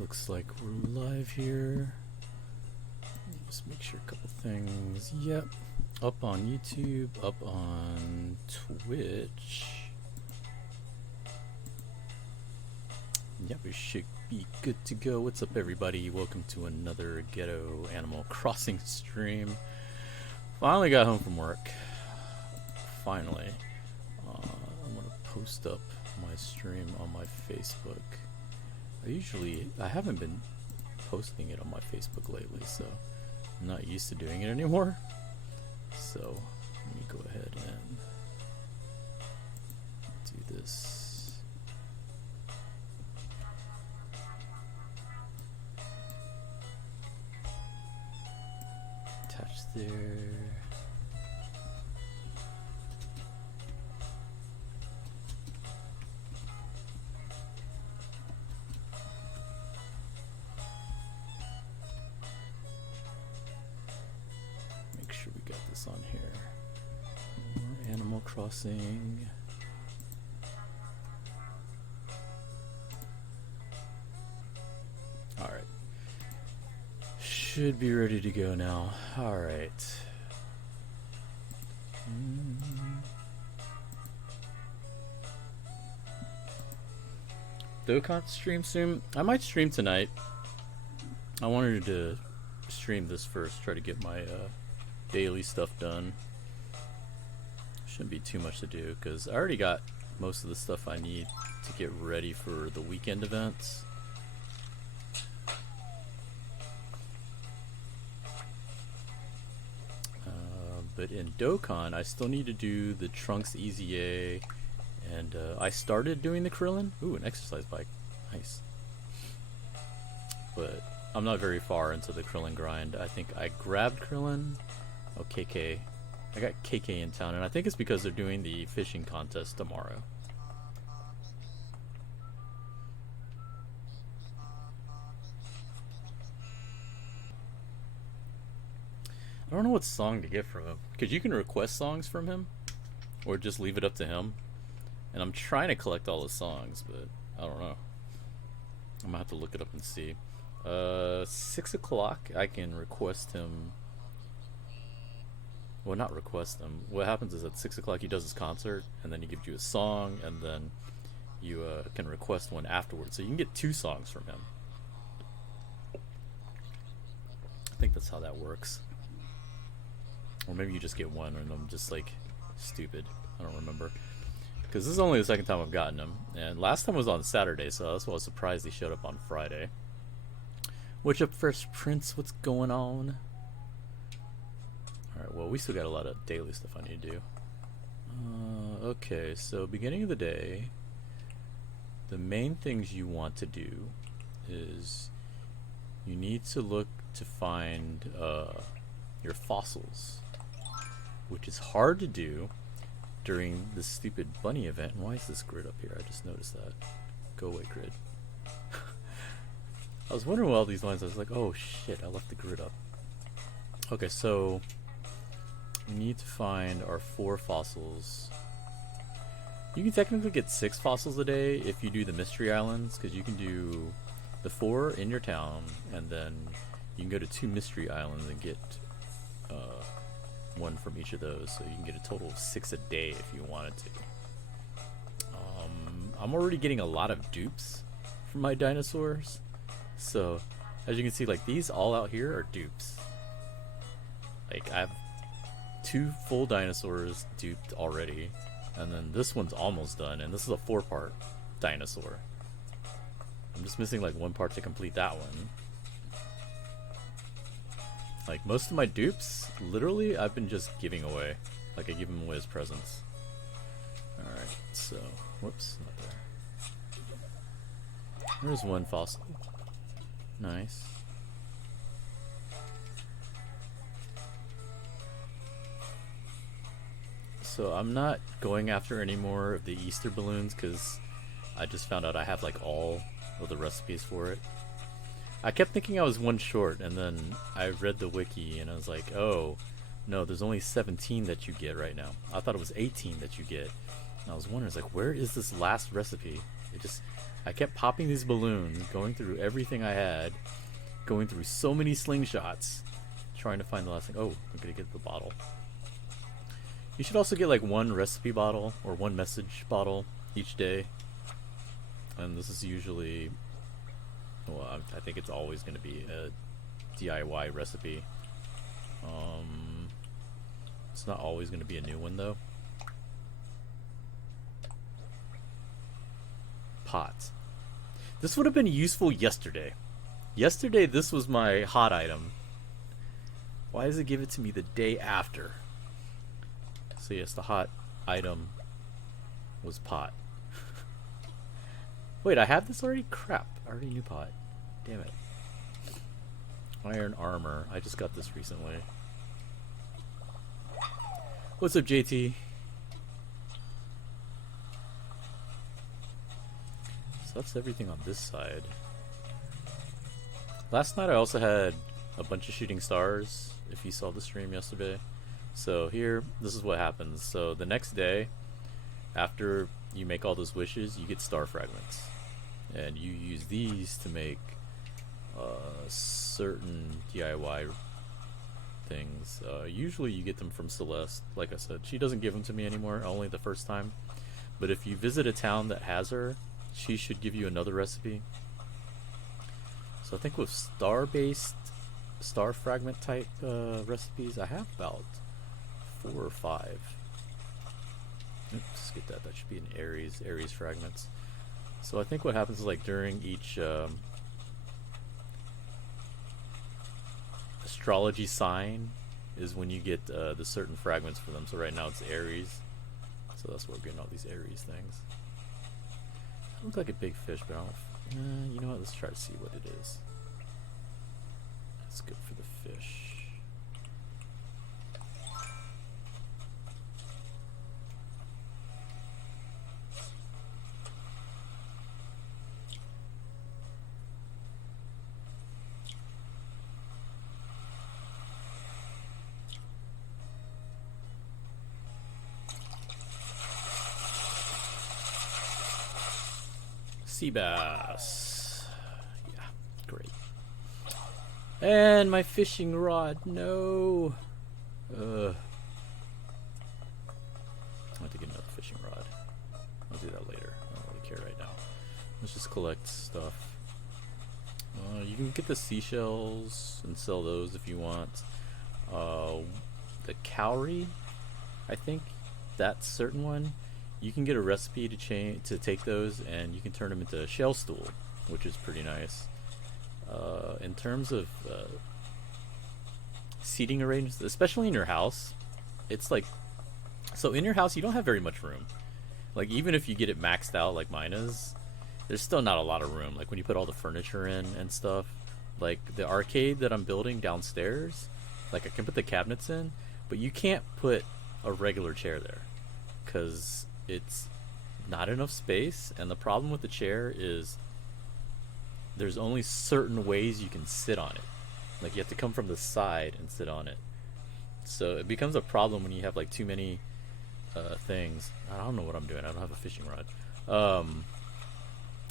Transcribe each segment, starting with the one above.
Looks like we're live here. Just make sure a couple things. Yep. Up on YouTube, up on Twitch. Yep, we should be good to go. What's up, everybody? Welcome to another Ghetto Animal Crossing stream. Finally got home from work. Finally. I'm going to post up my stream on my Facebook. I haven't been posting it on my Facebook lately, so I'm not used to doing it anymore. So let me go ahead and do this. Attach there. On here, more Animal Crossing. All right, should be ready to go now. All right. Dokkan stream soon. I might stream tonight. I wanted to stream this first, try to get my daily stuff done. Shouldn't be too much to do because I already got most of the stuff I need to get ready for the weekend events. But in Dokkan, I still need to do the Trunks EZA, and I started doing the Krillin. Ooh, an exercise bike. Nice. But I'm not very far into the Krillin grind. I think I grabbed Krillin. Oh, KK. I got KK in town, and I think it's because they're doing the fishing contest tomorrow. I don't know what song to get from him, because you can request songs from him, or just leave it up to him. And I'm trying to collect all the songs, but I don't know. I'm gonna have to look it up and see. 6 o'clock, I can request him. Well, not request him. What happens is at 6 o'clock he does his concert, and then he gives you a song, and then you can request one afterwards. So you can get 2 songs from him. I think that's how that works. Or maybe you just get one, and I'm just like stupid. I don't remember. Because this is only the second time I've gotten him. And last time was on Saturday, so that's why I was surprised he showed up on Friday. What's up, Fresh Prince? What's going on? Alright, well, we still got a lot of daily stuff I need to do. Okay, so beginning of the day, the main things you want to do is you need to look to find your fossils, which is hard to do during this stupid bunny event. And why is this grid up here? I just noticed that. Go away, grid. I was wondering what all these lines, I was like, oh shit, I left the grid up. Okay, so we need to find our 4 fossils. You can technically get 6 fossils a day if you do the mystery islands, because you can do the 4 in your town, and then you can go to 2 mystery islands and get 1 from each of those, so you can get a total of 6 a day if you wanted to. I'm already getting a lot of dupes from my dinosaurs, so as you can see, like, these all out here are dupes. Like, I have 2 full dinosaurs duped already, and then this one's almost done, and this is a 4-part dinosaur. I'm just missing like 1 part to complete that one. Like, most of my dupes, literally, I've been just giving away. Like, I give them away as presents. Alright, so, whoops, not there. There's 1 fossil. Nice. So I'm not going after any more of the Easter balloons because I just found out I have like all of the recipes for it. I kept thinking I was 1 short, and then I read the wiki and I was like, oh no, there's only 17 that you get right now. I thought it was 18 that you get. And I was wondering, like, where is this last recipe? I kept popping these balloons, going through everything I had, going through so many slingshots, trying to find the last thing. Oh, I'm gonna get the bottle. You should also get like one recipe bottle or one message bottle each day. And this is usually, well, I think it's always going to be a DIY recipe. It's not always going to be a new one though. Pots. This would have been useful yesterday. Yesterday this was my hot item. Why does it give it to me the day after? So yes, the hot item was pot. Wait, I have this already? Crap, I already knew pot. Damn it. Iron armor. I just got this recently. What's up, JT? So that's everything on this side. Last night I also had a bunch of shooting stars, if you saw the stream yesterday. So here, this is what happens. So the next day, after you make all those wishes, you get star fragments. And you use these to make certain DIY things. Usually you get them from Celeste. Like I said, she doesn't give them to me anymore, only the first time. But if you visit a town that has her, she should give you another recipe. So I think with star-based, star fragment type recipes, I have about 4 or 5. Oops, get that. That should be an Aries fragments. So I think what happens is like during each astrology sign is when you get the certain fragments for them. So right now it's Aries. So that's where we're getting all these Aries things. I look like a big fish, but I don't. You know what? Let's try to see what it is. That's good for the fish. Sea bass. Yeah, great. And my fishing rod. No. I have to get another fishing rod. I'll do that later. I don't really care right now. Let's just collect stuff. You can get the seashells and sell those if you want. The cowrie, I think that certain one. You can get a recipe to take those, and you can turn them into a shell stool, which is pretty nice. In terms of seating arrangements, especially in your house, it's like, so in your house you don't have very much room. Like even if you get it maxed out like mine is, there's still not a lot of room. Like when you put all the furniture in and stuff, like the arcade that I'm building downstairs, like I can put the cabinets in, but you can't put a regular chair there because it's not enough space. And the problem with the chair is there's only certain ways you can sit on it. Like you have to come from the side and sit on it. So it becomes a problem when you have like too many things. I don't know what I'm doing. I don't have a fishing rod.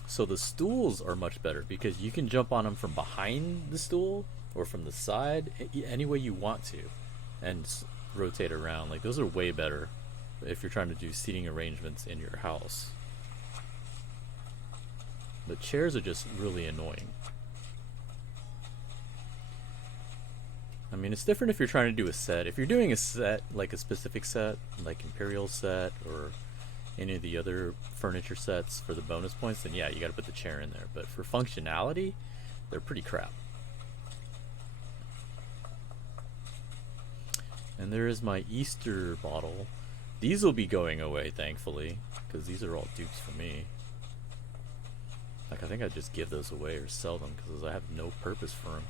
So the stools are much better because you can jump on them from behind the stool or from the side, any way you want to, and rotate around. Like those are way better if you're trying to do seating arrangements in your house. The chairs are just really annoying. I mean, it's different if you're trying to do a set. If you're doing a set, like a specific set, like Imperial set or any of the other furniture sets for the bonus points, then yeah, you gotta put the chair in there. But for functionality, they're pretty crap. And there is my Easter bottle. These will be going away, thankfully, because these are all dupes for me. Like, I think I'd just give those away or sell them, because I have no purpose for them.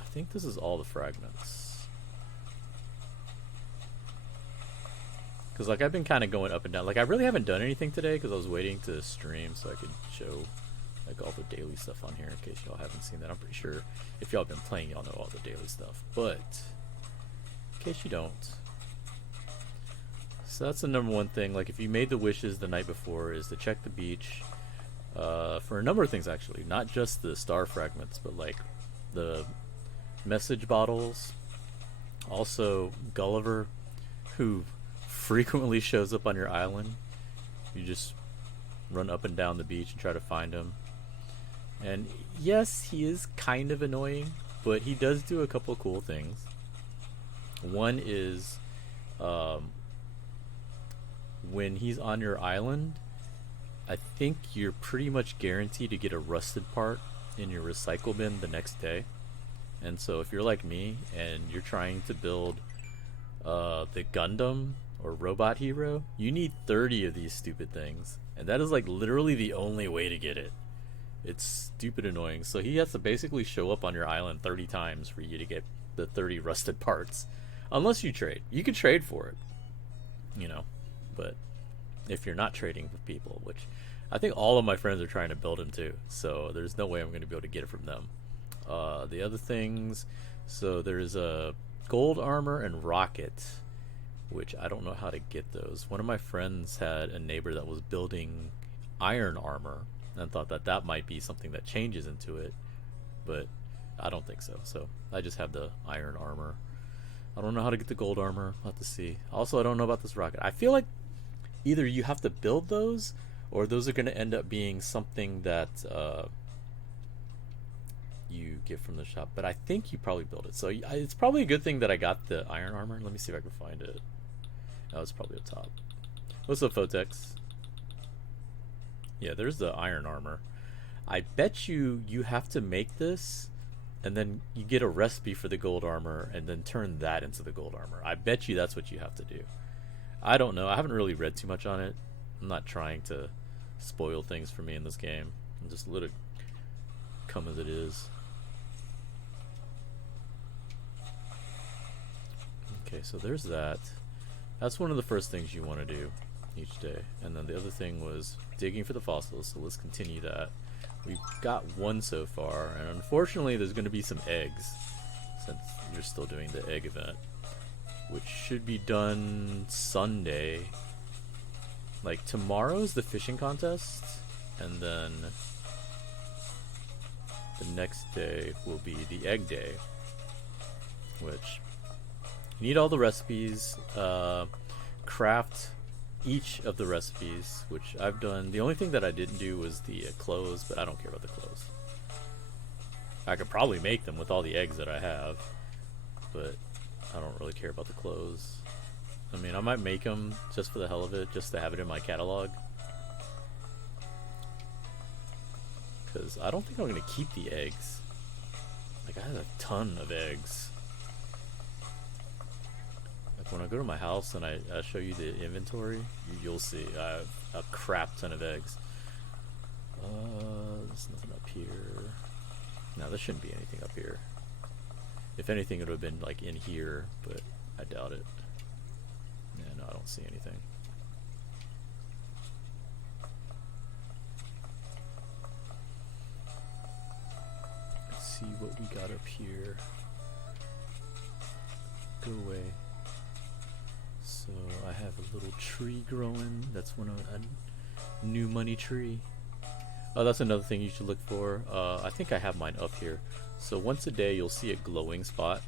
I think this is all the fragments. Because, like, I've been kind of going up and down. Like, I really haven't done anything today, because I was waiting to stream so I could show, like, all the daily stuff on here, in case y'all haven't seen that. I'm pretty sure if y'all have been playing, y'all know all the daily stuff. But, in case you don't, So that's the number one thing. Like if you made the wishes the night before, is to check the beach for a number of things actually, not just the star fragments, but like the message bottles. Also, Gulliver, who frequently shows up on your island. You just run up and down the beach and try to find him. And yes, he is kind of annoying, but he does do a couple cool things. One is when he's on your island, I think you're pretty much guaranteed to get a rusted part in your recycle bin the next day. And so if you're like me and you're trying to build the Gundam or robot hero, you need 30 of these stupid things. And that is like literally the only way to get it. It's stupid annoying. So he has to basically show up on your island 30 times for you to get the 30 rusted parts. Unless you trade. You can trade for it. You know. But if you're not trading with people, which I think all of my friends are trying to build him too. So there's no way I'm going to be able to get it from them. The other things, so there's a gold armor and rocket, which I don't know how to get those. One of my friends had a neighbor that was building iron armor and thought that that might be something that changes into it, but I don't think so. So I just have the iron armor. I don't know how to get the gold armor. I'll have to see. Also, I don't know about this rocket. I feel like either you have to build those, or those are going to end up being something that you get from the shop. But I think you probably build it. So it's probably a good thing that I got the iron armor. Let me see if I can find it. Oh, it's probably up top. What's up, Photex? Yeah, there's the iron armor. I bet you have to make this, and then you get a recipe for the gold armor, and then turn that into the gold armor. I bet you that's what you have to do. I don't know. I haven't really read too much on it. I'm not trying to spoil things for me in this game. I'm just let it come as it is. Okay, so there's that. That's one of the first things you want to do each day. And then the other thing was digging for the fossils, so let's continue that. We've got one so far, and unfortunately there's going to be some eggs, since you're still doing the egg event, which should be done Sunday. Like, tomorrow's the fishing contest, and then the next day will be the egg day, which you need all the recipes, craft each of the recipes, which I've done. The only thing that I didn't do was the clothes, but I don't care about the clothes. I could probably make them with all the eggs that I have, but I don't really care about the clothes. I mean, I might make them just for the hell of it, just to have it in my catalog. Because I don't think I'm going to keep the eggs. Like, I have a ton of eggs. Like, when I go to my house and I show you the inventory, you'll see I have a crap ton of eggs. There's nothing up here. No, there shouldn't be anything up here. If anything, it would have been, like, in here, but I doubt it. Yeah, no, I don't see anything. Let's see what we got up here. Go away. So I have a little tree growing. That's a new money tree. Oh, that's another thing you should look for. I think I have mine up here. So once a day you'll see a glowing spot.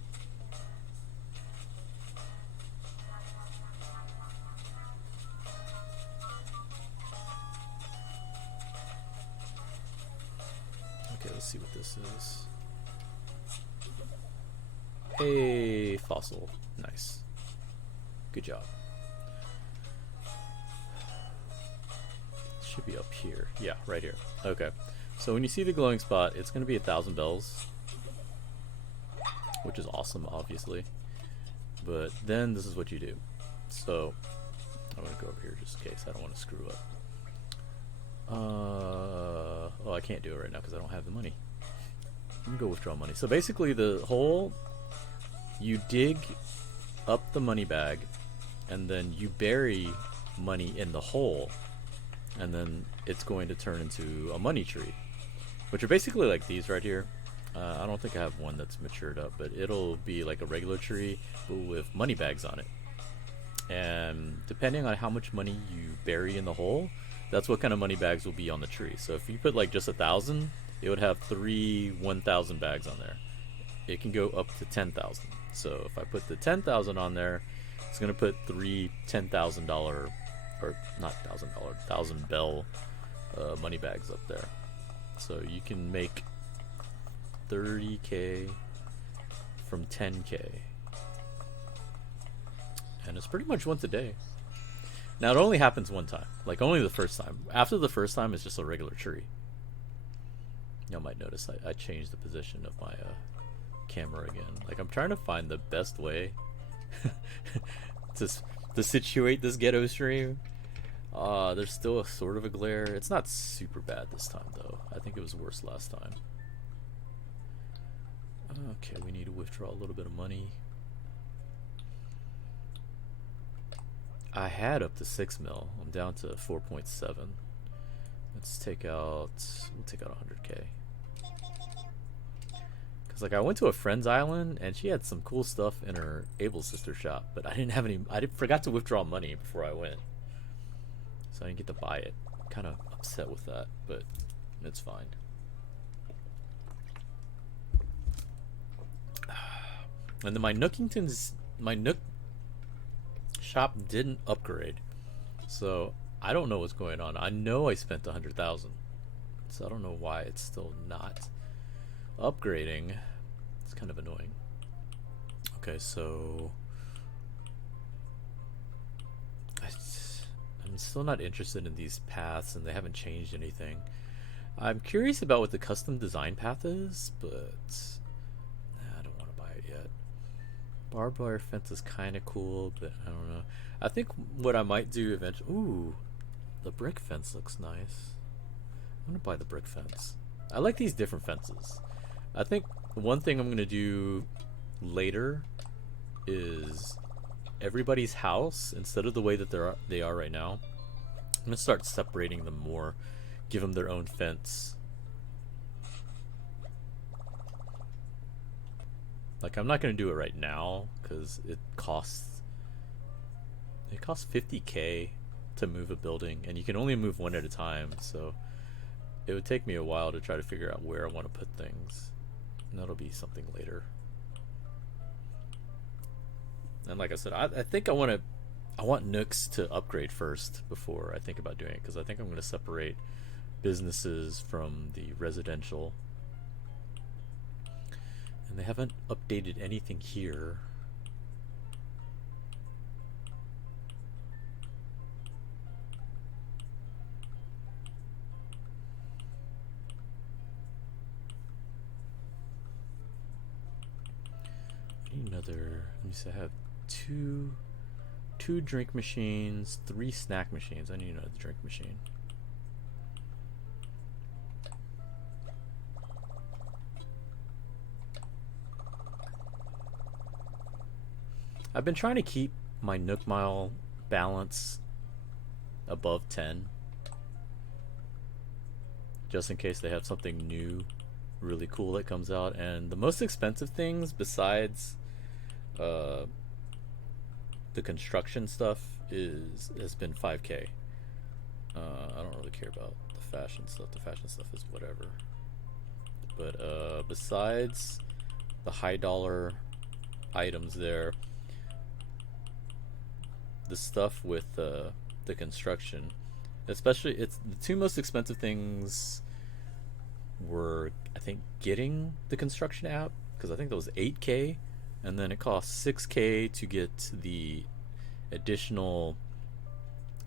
Okay, let's see what this is. A fossil. Nice. Good job. Should be up here. Yeah, right here. Okay. So when you see the glowing spot, it's going to be 1,000 bells, which is awesome, obviously. But then this is what you do. So I'm going to go over here just in case. I don't want to screw up. Oh, I can't do it right now because I don't have the money. Let me go withdraw money. So basically the hole, you dig up the money bag, and then you bury money in the hole, and then it's going to turn into a money tree, which are basically like these right here. I don't think I have one that's matured up, but it'll be like a regular tree but with money bags on it. And depending on how much money you bury in the hole, that's what kind of money bags will be on the tree. So if you put like just 1,000, it would have three 1,000 bags on there. It can go up to 10,000. So if I put the 10,000 on there, it's gonna put three $10,000, or not $1,000, 1,000 bell money bags up there. So you can make 30K from 10K, and it's pretty much once a day. Now it only happens one time, like only the first time. After the first time, it's just a regular tree. You might notice I changed the position of my camera again. Like I'm trying to find the best way to situate this ghetto stream. There's still a sort of a glare. It's not super bad this time though. I think it was worse last time. Okay, we need to withdraw a little bit of money. I had up to 6 mil. I'm down to 4.7. Let's take out. We'll take out 100K. Cause like I went to a friend's island and she had some cool stuff in her Able Sister shop, but I didn't have any. Forgot to withdraw money before I went, so I didn't get to buy it. Kind of upset with that, but it's fine. And then my Nook shop didn't upgrade, so I don't know what's going on. I know I spent 100,000, so I don't know why it's still not upgrading. It's kind of annoying. Okay, so I'm still not interested in these paths, and they haven't changed anything. I'm curious about what the custom design path is, but I don't want to buy it yet. Barbed wire fence is kind of cool, but I don't know. I think what I might do eventually. Ooh, the brick fence looks nice. I'm gonna buy the brick fence. I like these different fences. I think one thing I'm gonna do later is everybody's house, instead of the way that they are right now, I'm gonna start separating them more, give them their own fence. Like I'm not gonna do it right now because it costs 50K to move a building, and you can only move one at a time, so it would take me a while to try to figure out where I want to put things, and that'll be something later. And like I said, I think I want Nooks to upgrade first before I think about doing it, because I think I'm going to separate businesses from the residential. And they haven't updated anything here. I need another, let me see, I have two drink machines, 3 snack machines. I need another drink machine. I've been trying to keep my Nook Mile balance above 10, just in case they have something new really cool that comes out. And the most expensive things besides the construction stuff has been 5K. I don't really care about the fashion stuff. The fashion stuff is whatever. But besides the high dollar items there, the stuff with the construction, especially, it's the 2 most expensive things were, I think, getting the construction app, because I think that was 8K, and then it cost 6K to get the additional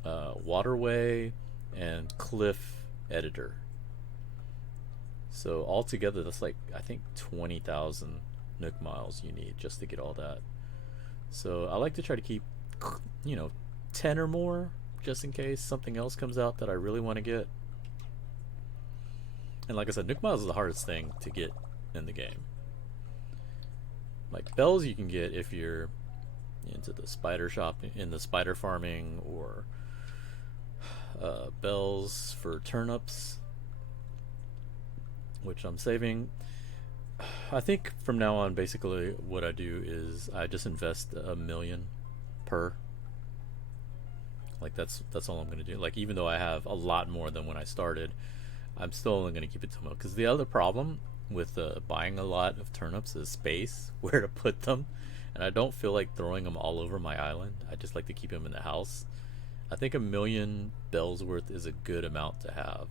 waterway and cliff editor. So altogether, that's like, I think, 20,000 Nook miles you need just to get all that. So I like to try to keep, 10 or more, just in case something else comes out that I really want to get. And like I said, Nook miles is the hardest thing to get in the game. Like bells you can get if you're into the spider shop, in the spider farming, or bells for turnips, which I'm saving. I think from now on, basically what I do is I just invest $1 million per Like that's all I'm gonna do. Like even though I have a lot more than when I started, I'm still only gonna keep it to milk. Because the other problem with buying a lot of turnips is space, where to put them, and I don't feel like throwing them all over my island. I just like to keep them in the house. I think 1,000,000 bells worth is a good amount to have.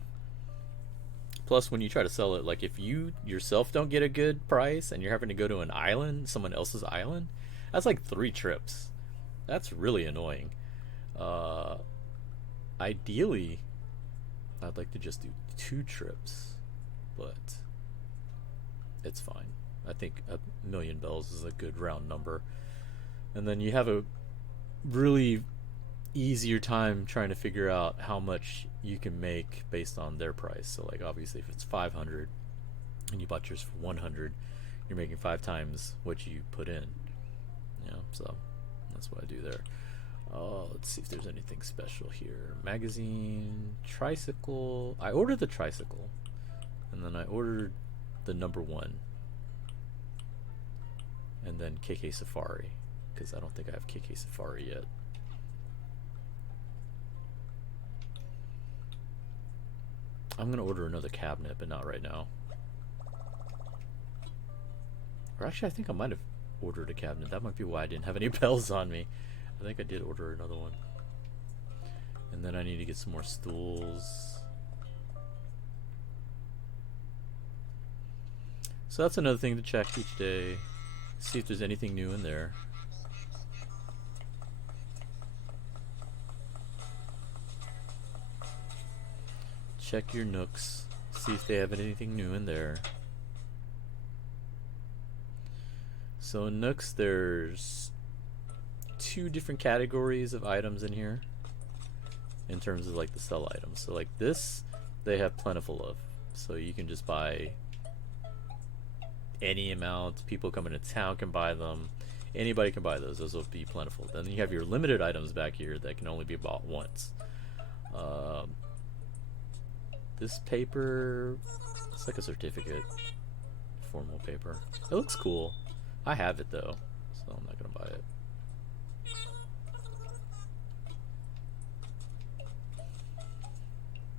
Plus, when you try to sell it, like if you yourself don't get a good price and you're having to go to an island, someone else's island, that's like 3 trips. That's really annoying. Uh, Ideally, I'd like to just do 2 trips, but it's fine. I think 1,000,000 bells is a good round number. And then you have a really easier time trying to figure out how much you can make based on their price. So like obviously if it's 500 and you bought yours for 100, you're making 5 times what you put in. Yeah, so that's what I do there. Let's see if there's anything special here. Magazine, tricycle. I ordered the tricycle, and then I ordered the #1, and then KK Safari, because I don't think I have KK Safari yet. I'm gonna order another cabinet, but not right now. Or actually, I think I might have ordered a cabinet. That might be why I didn't have any bells on me. I think I did order another one. And then I need to get some more stools. So that's another thing to check each day. See if there's anything new in there. Check your nooks. See if they have anything new in there. So in nooks, there's 2 different categories of items in here in terms of like the sell items. So like this, they have plentiful of. So you can just buy any amount. People coming to town can buy them. Anybody can buy those. Those will be plentiful. Then you have your limited items back here that can only be bought once. This paper, it's like a certificate, formal paper. It looks cool. I have it though, so I'm not gonna buy it.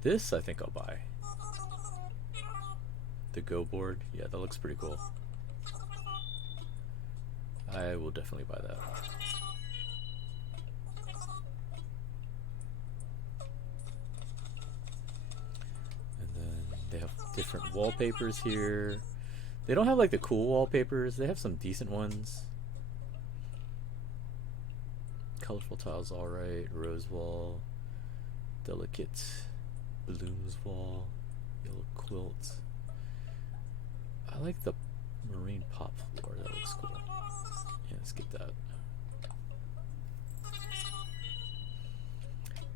This I think I'll buy. The Go board, yeah, that looks pretty cool. I will definitely buy that. And then they have different wallpapers here. They don't have like the cool wallpapers. They have some decent ones. Colorful tiles, alright. Rose wall. Delicate balloons wall. Yellow quilt. I like the marine pop floor. That looks cool. Yeah, let's get that.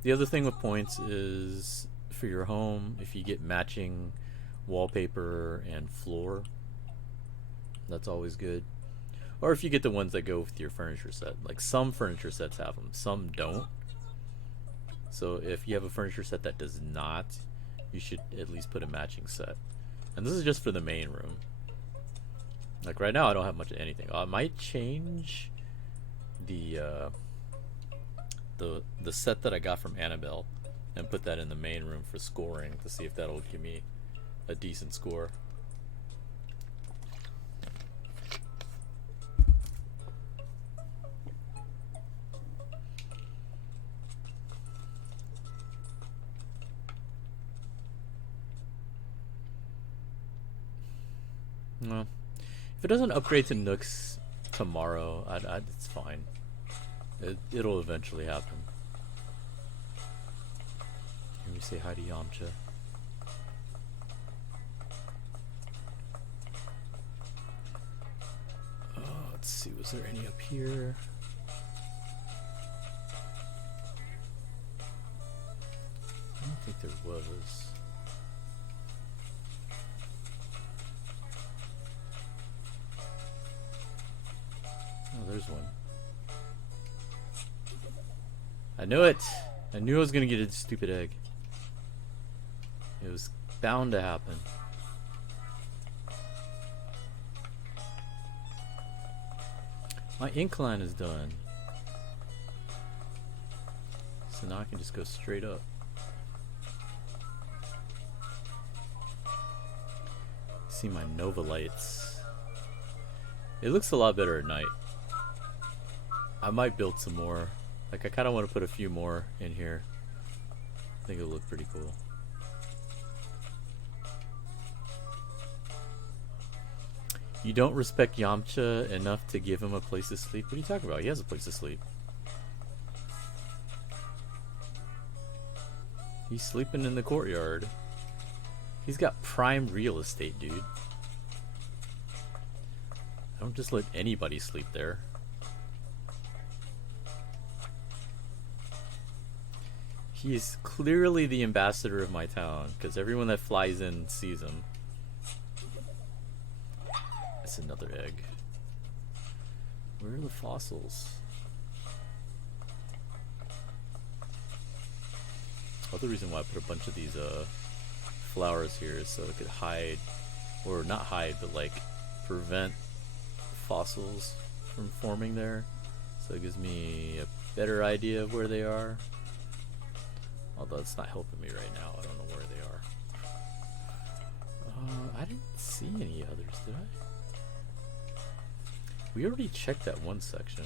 The other thing with points is for your home, if you get matching wallpaper and floor, that's always good. Or if you get the ones that go with your furniture set. Like some furniture sets have them, some don't. So if you have a furniture set that does not, you should at least put a matching set. And this is just for the main room. Like right now I don't have much of anything. I might change the set that I got from Annabelle and put that in the main room for scoring to see if that'll give me a decent score. Well, if it doesn't upgrade to Nooks tomorrow, it's fine. It'll eventually happen. Let me say hi to Yamcha. Let's see, was there any up here? I don't think there was. Oh, there's one. I knew it! I knew I was gonna get a stupid egg. It was bound to happen. My incline is done. So now I can just go straight up. See my Nova lights. It looks a lot better at night. I might build some more. Like, I kind of want to put a few more in here. I think it'll look pretty cool. You don't respect Yamcha enough to give him a place to sleep? What are you talking about? He has a place to sleep. He's sleeping in the courtyard. He's got prime real estate, dude. I don't just let anybody sleep there. He's clearly the ambassador of my town, because everyone that flies in sees him. That's another egg. Where are the fossils? Other reason why I put a bunch of these flowers here is so it could hide, or not hide, but like prevent fossils from forming there. So it gives me a better idea of where they are. Although it's not helping me right now. I don't know where they are. I didn't see any others, did I? We already checked that one section.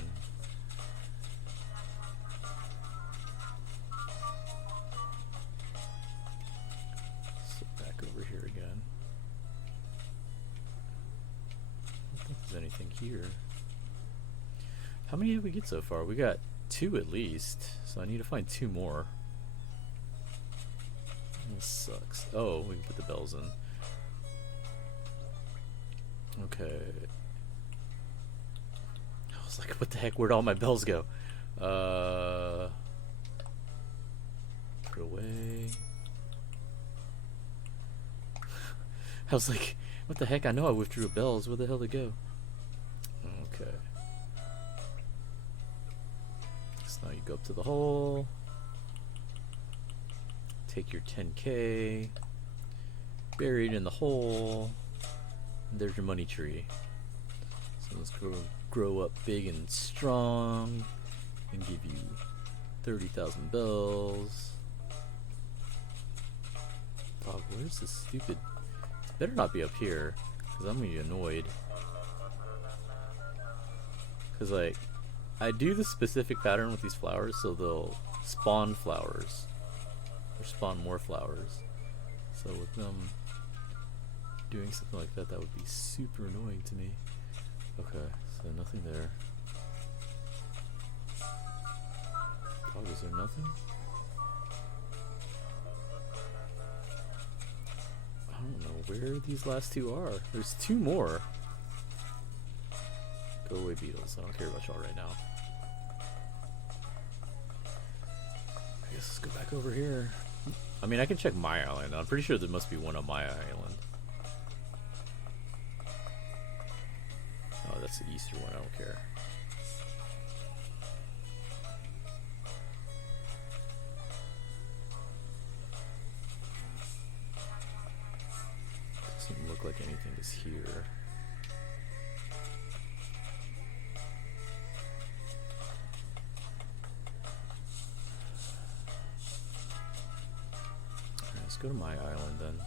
So back over here again. I don't think there's anything here. How many did we get so far? We got 2 at least, so I need to find 2 more. This sucks. Oh, we can put the bells in. Okay. I was like, what the heck? Where'd all my bells go? Put away. I was like, what the heck? I know I withdrew bells. Where the hell did they go? Okay. So now you go up to the hole. Take your 10K. Buried in the hole. And there's your money tree. So let's grow up big and strong and give you 30,000 bells. Dog, where's this stupid? It better not be up here, because I'm gonna be annoyed. Because, like, I do the specific pattern with these flowers so they'll spawn flowers. Or spawn more flowers. So with them doing something like that, that would be super annoying to me. Okay, so nothing there. Oh, is there nothing? I don't know where these last 2 are. There's 2 more. Go away, beetles. I don't care about y'all right now. I guess let's go back over here. I mean, I can check my island. I'm pretty sure there must be one on my island. Oh, that's the Easter one. I don't care. Doesn't look like anything is here. Alright, let's go to my island then.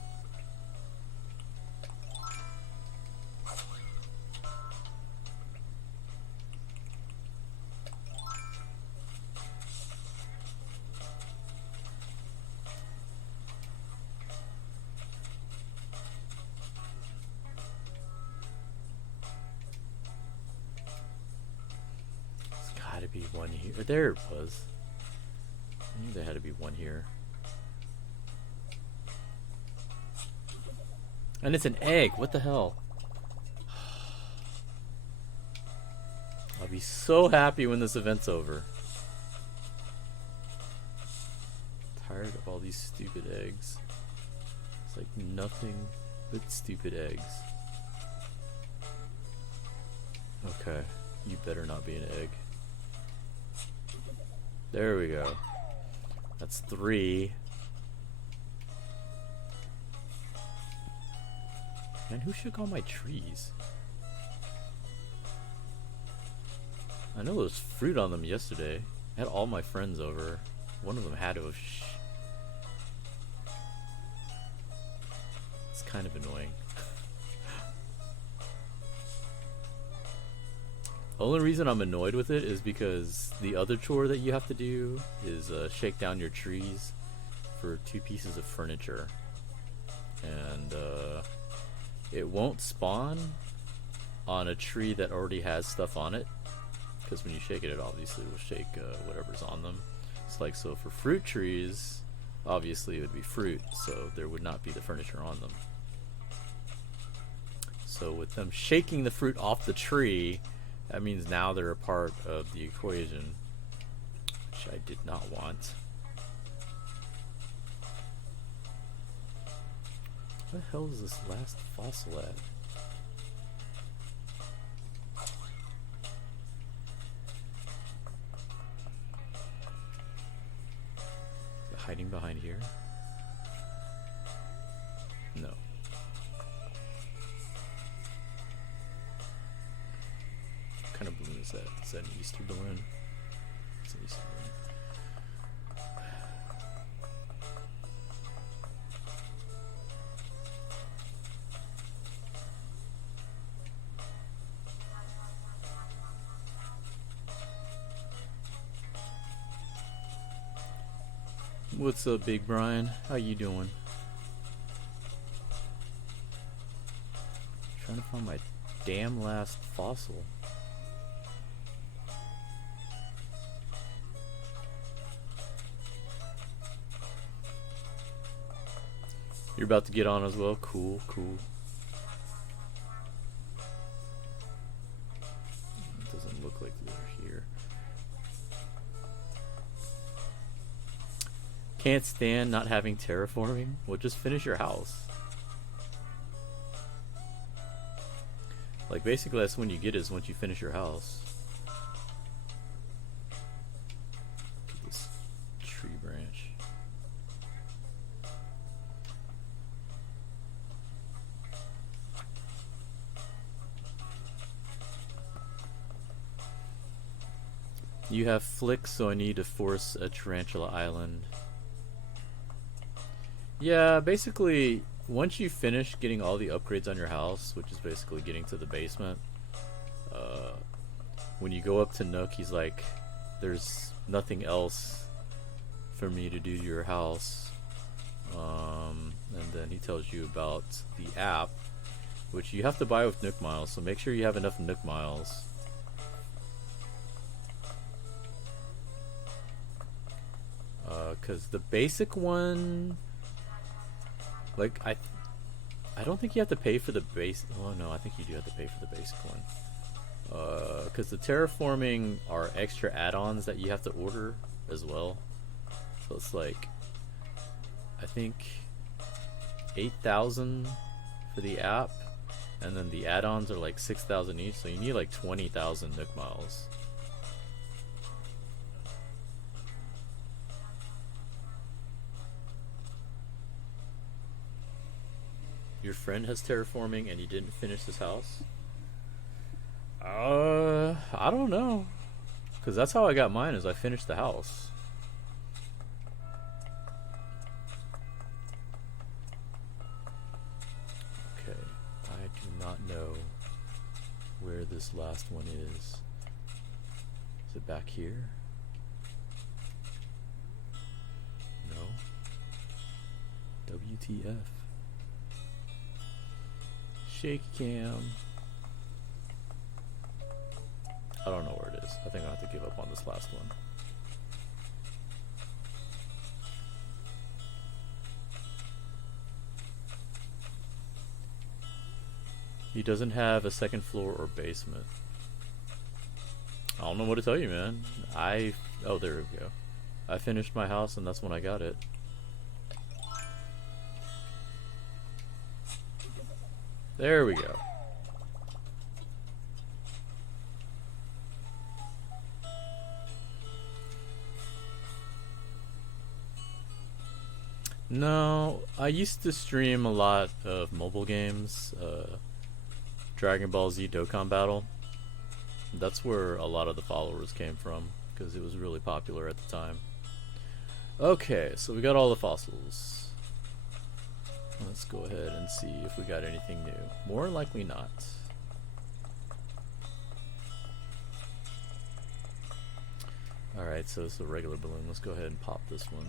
Be one here. There it was. I knew there had to be one here. And it's an egg. What the hell? I'll be so happy when this event's over. Tired of all these stupid eggs. It's like nothing but stupid eggs. Okay. You better not be an egg. There we go. That's 3. Man, who shook all my trees? I know there was fruit on them yesterday. I had all my friends over. One of them had to have. It's kind of annoying. The only reason I'm annoyed with it is because the other chore that you have to do is shake down your trees for 2 pieces of furniture. And it won't spawn on a tree that already has stuff on it, because when you shake it, it obviously will shake whatever's on them. It's like, so for fruit trees, obviously it would be fruit, so there would not be the furniture on them. So with them shaking the fruit off the tree, that means now they're a part of the equation, which I did not want. What the hell is this last fossil at? Is it hiding behind here? No. What kind of balloon is that? Is that an Easter balloon? It's an Easter balloon. What's up, Big Brian? How you doing? Trying to find my damn last fossil. You're about to get on as well? Cool, cool. It doesn't look like they're here. Can't stand not having terraforming? Well, just finish your house. Like, basically that's when you get it, is once you finish your house. Look at this tree branch. You have flicks, so I need to force a tarantula island. Yeah, basically, once you finish getting all the upgrades on your house, which is basically getting to the basement, when you go up to Nook, he's like, there's nothing else for me to do to your house. And then he tells you about the app, which you have to buy with Nook Miles, so make sure you have enough Nook Miles. Because the basic one... Like, I don't think you have to pay for the base. Oh no, I think you do have to pay for the basic one. Because the terraforming are extra add-ons that you have to order as well. So it's like, I think 8,000 for the app, and then the add-ons are like 6,000 each. So you need like 20,000 Nook Miles. Your friend has terraforming and he didn't finish his house? I don't know. Because that's how I got mine, is I finished the house. Okay, I do not know where this last one is. Is it back here? No. WTF. Shake cam. I don't know where it is. I think I'll have to give up on this last one. He doesn't have a second floor or basement. I don't know what to tell you, man. Oh, there we go. I finished my house and that's when I got it. There we go. No, I used to stream a lot of mobile games, Dragon Ball Z Dokkan Battle. That's where a lot of the followers came from, because it was really popular at the time. Okay, so we got all the fossils. Let's go ahead and see if we got anything new. More likely not. Alright, so it's a regular balloon. Let's go ahead and pop this one.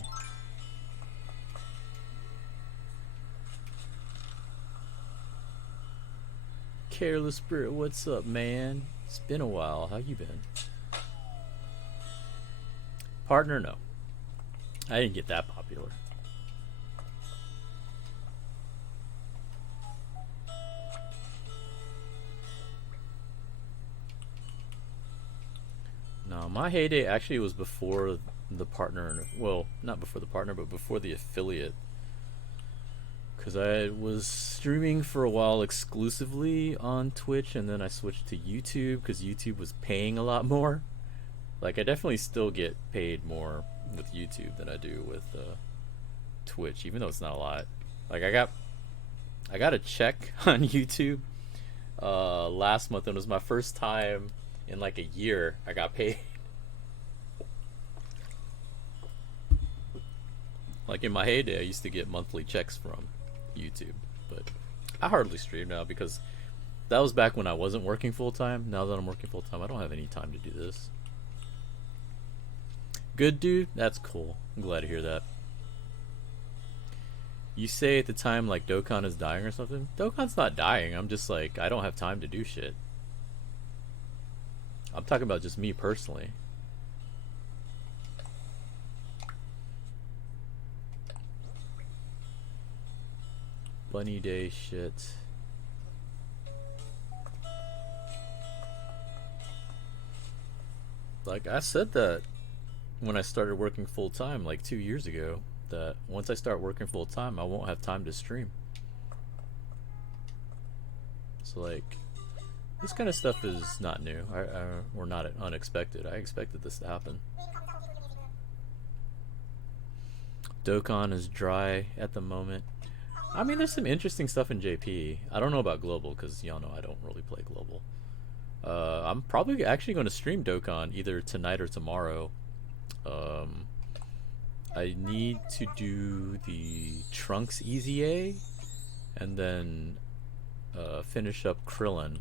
Careless Spirit, what's up, man? It's been a while. How you been? Partner, no. I didn't get that popular. No, my heyday actually was before the partner. Well, not before the partner, but before the affiliate. Because I was streaming for a while exclusively on Twitch, and then I switched to YouTube because YouTube was paying a lot more. Like, I definitely still get paid more with YouTube than I do with Twitch, even though it's not a lot. Like, I got a check on YouTube last month, and it was my first time in like a year I got paid. Like in my heyday, I used to get monthly checks from YouTube, but I hardly stream now because that was back when I wasn't working full time. Now that I'm working full time, I don't have any time to do this. Good dude, that's cool. I'm glad to hear that. You say at the time like Dokkan is dying or something? Dokkan's not dying. I'm just like, I don't have time to do shit. I'm talking about just me personally. Bunny day shit. Like I said that when I started working full time like 2 years ago, that once I start working full time I won't have time to stream. So like this kind of stuff is not new or not unexpected. I expected this to happen. Dokkan is dry at the moment. I mean, there's some interesting stuff in JP. I don't know about Global because y'all know I don't really play Global. I'm probably actually going to stream Dokkan either tonight or tomorrow. I need to do the Trunks Easy A and then finish up Krillin.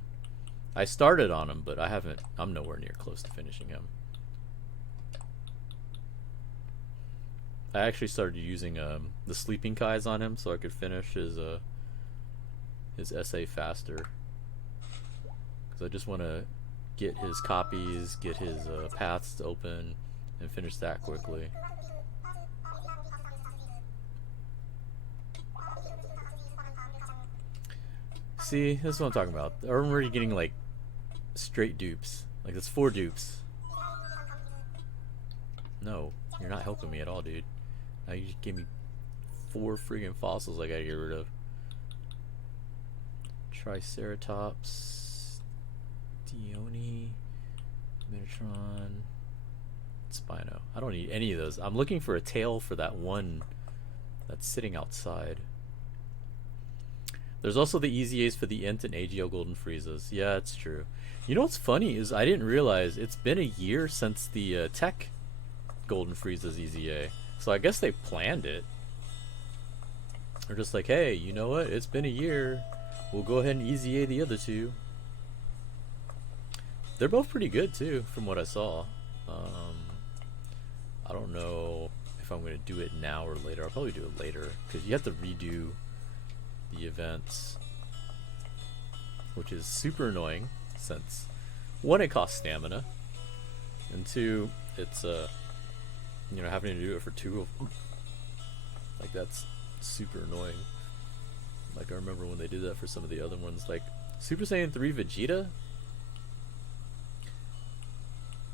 I started on him, but I'm nowhere near close to finishing him. I actually started using the sleeping Kais on him so I could finish his essay faster. Because I just want to get his copies, get his paths open, and finish that quickly. See, this is what I'm talking about. I remember getting like straight dupes. Like that's 4 dupes. No, you're not helping me at all, dude. Now you just gave me 4 freaking fossils I gotta get rid of. Triceratops, Dione, Metatron, Spino. I don't need any of those. I'm looking for a tail for that one that's sitting outside. There's also the Easy A's for the Ent and AGL Golden Friezas. Yeah, it's true. You know what's funny is I didn't realize it's been a year since the Tech Golden Frieza's Easy A. So I guess they planned it. They're just like, hey, you know what? It's been a year. We'll go ahead and Easy A the other 2. They're both pretty good too, from what I saw. I don't know if I'm going to do it now or later. I'll probably do it later because you have to redo the events, which is super annoying since 1, it costs stamina, and 2, it's you know, having to do it for 2 of them. Like that's super annoying. Like I remember when they did that for some of the other ones, like Super Saiyan 3 Vegeta.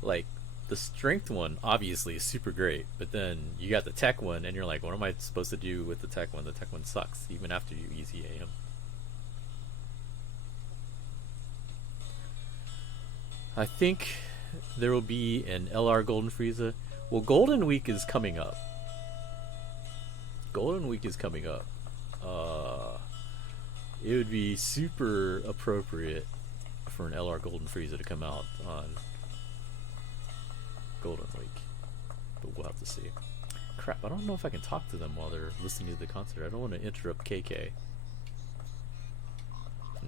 Like the strength one obviously is super great, but then you got the tech one and you're like, what am I supposed to do with the tech one? The tech one sucks even after you Easy A him. I think there will be an LR Golden Frieza. Well, Golden Week is coming up. Golden Week is coming up. It would be super appropriate for an LR Golden Frieza to come out on Golden Week, but we'll have to see. crap, I don't know if I can talk to them while they're listening to the concert. I don't want to interrupt KK.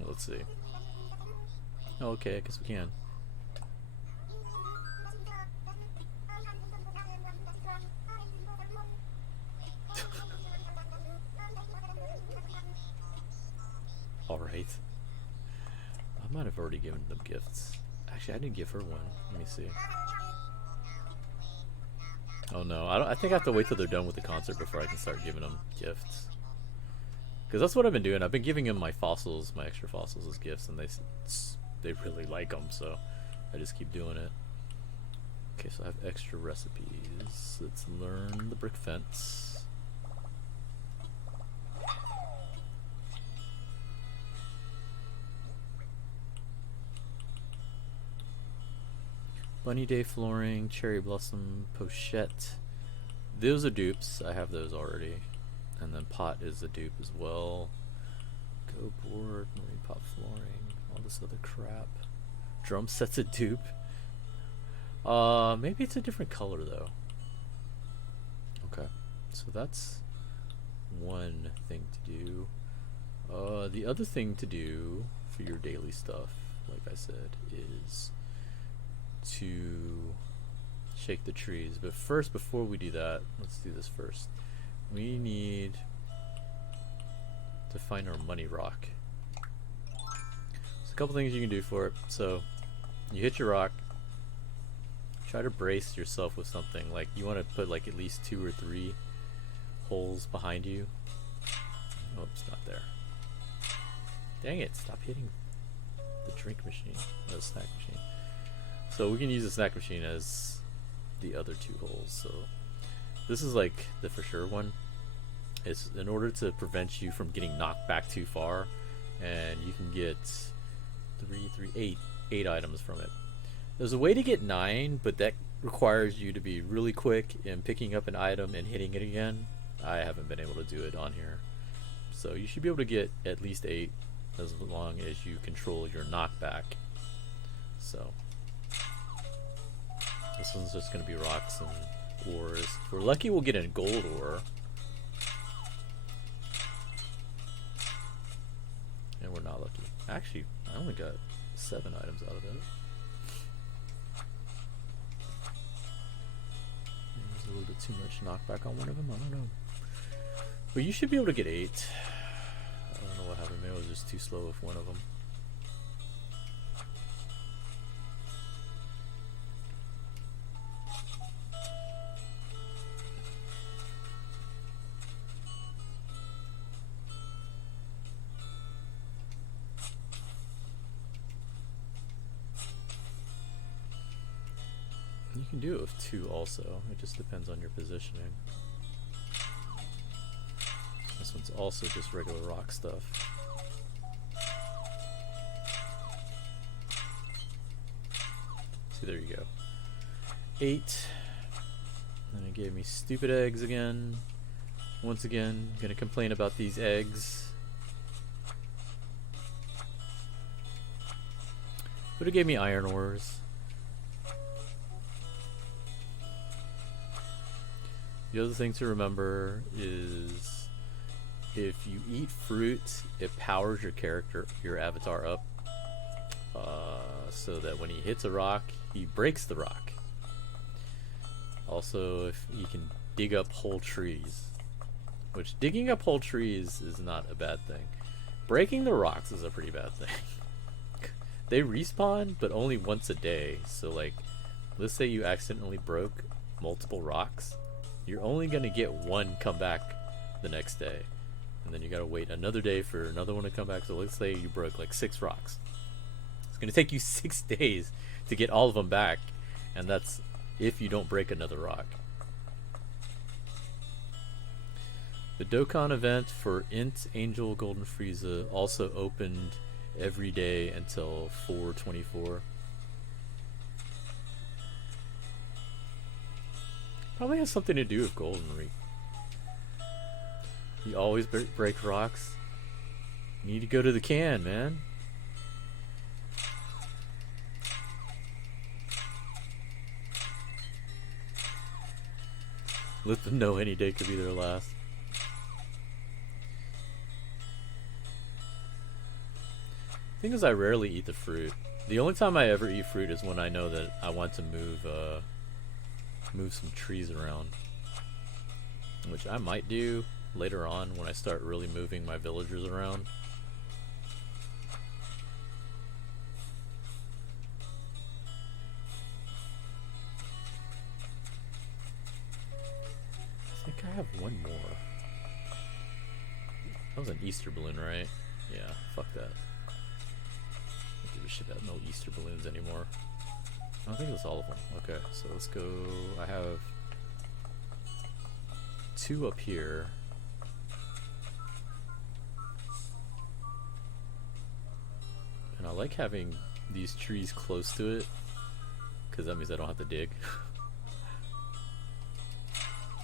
Let's see. Oh, okay, I guess we can. Alright. I might have already given them gifts. Actually, I didn't give her one. Let me see. Oh no, I think I have to wait till they're done with the concert before I can start giving them gifts. Because that's what I've been doing. I've been giving them my fossils, my extra fossils as gifts, and they really like them, so I just keep doing it. Okay, so I have extra recipes. Let's learn the brick fence. Bunny Day flooring, cherry blossom, pochette. Those are dupes. I have those already. And then pot is a dupe as well. Go board, marine pot flooring, all this other crap. Drum set's a dupe. Maybe it's a different color though. Okay, so that's one thing to do. The other thing to do for your daily stuff, like I said, is to shake the trees. But first, before we do that, let's do this first. We need to find our money rock. There's a couple things you can do for it. So you hit your rock, try to brace yourself with something. Like you want to put like at least 2 or 3 holes behind you. Oh, it's not there. Dang it, stop hitting the drink machine, or the snack machine. So we can use the snack machine as the other 2 holes. So this is like the for sure one. It's in order to prevent you from getting knocked back too far, and you can get 8 items from it. There's a way to get 9, but that requires you to be really quick in picking up an item and hitting it again. I haven't been able to do it on here. So you should be able to get at least 8 as long as you control your knockback. So this one's just going to be rocks and ores. If we're lucky, we'll get a gold ore. And we're not lucky. Actually, I only got 7 items out of it. There's a little bit too much knockback on one of them. I don't know. But you should be able to get 8. I don't know what happened. Maybe I was just too slow with one of them. You can do it with 2 also. It just depends on your positioning. This one's also just regular rock stuff. See, there you go. 8. And it gave me stupid eggs again. Once again, gonna complain about these eggs. But it gave me iron ores. The other thing to remember is if you eat fruit, it powers your character, your avatar up, so that when he hits a rock, he breaks the rock. Also, if you can dig up whole trees, which digging up whole trees is not a bad thing. Breaking the rocks is a pretty bad thing. They respawn, but only once a day. So like, let's say you accidentally broke multiple rocks. You're only going to get one come back the next day. And then you got to wait another day for another one to come back. So let's say you broke like 6 rocks. It's going to take you 6 days to get all of them back. And that's if you don't break another rock. The Dokkan event for Int Angel Golden Frieza also opened every day until 4/24. Probably has something to do with Golden Week. You always break rocks. You need to go to the can, man. Let them know any day could be their last. Thing is, I rarely eat the fruit. The only time I ever eat fruit is when I know that I want to move some trees around, which I might do later on when I start really moving my villagers around. I think I have one more. That was an Easter balloon, right? Yeah, fuck that. I don't give a shit about no Easter balloons anymore. I don't think it was all of them. Okay, so let's go. I have 2 up here. And I like having these trees close to it, because that means I don't have to dig.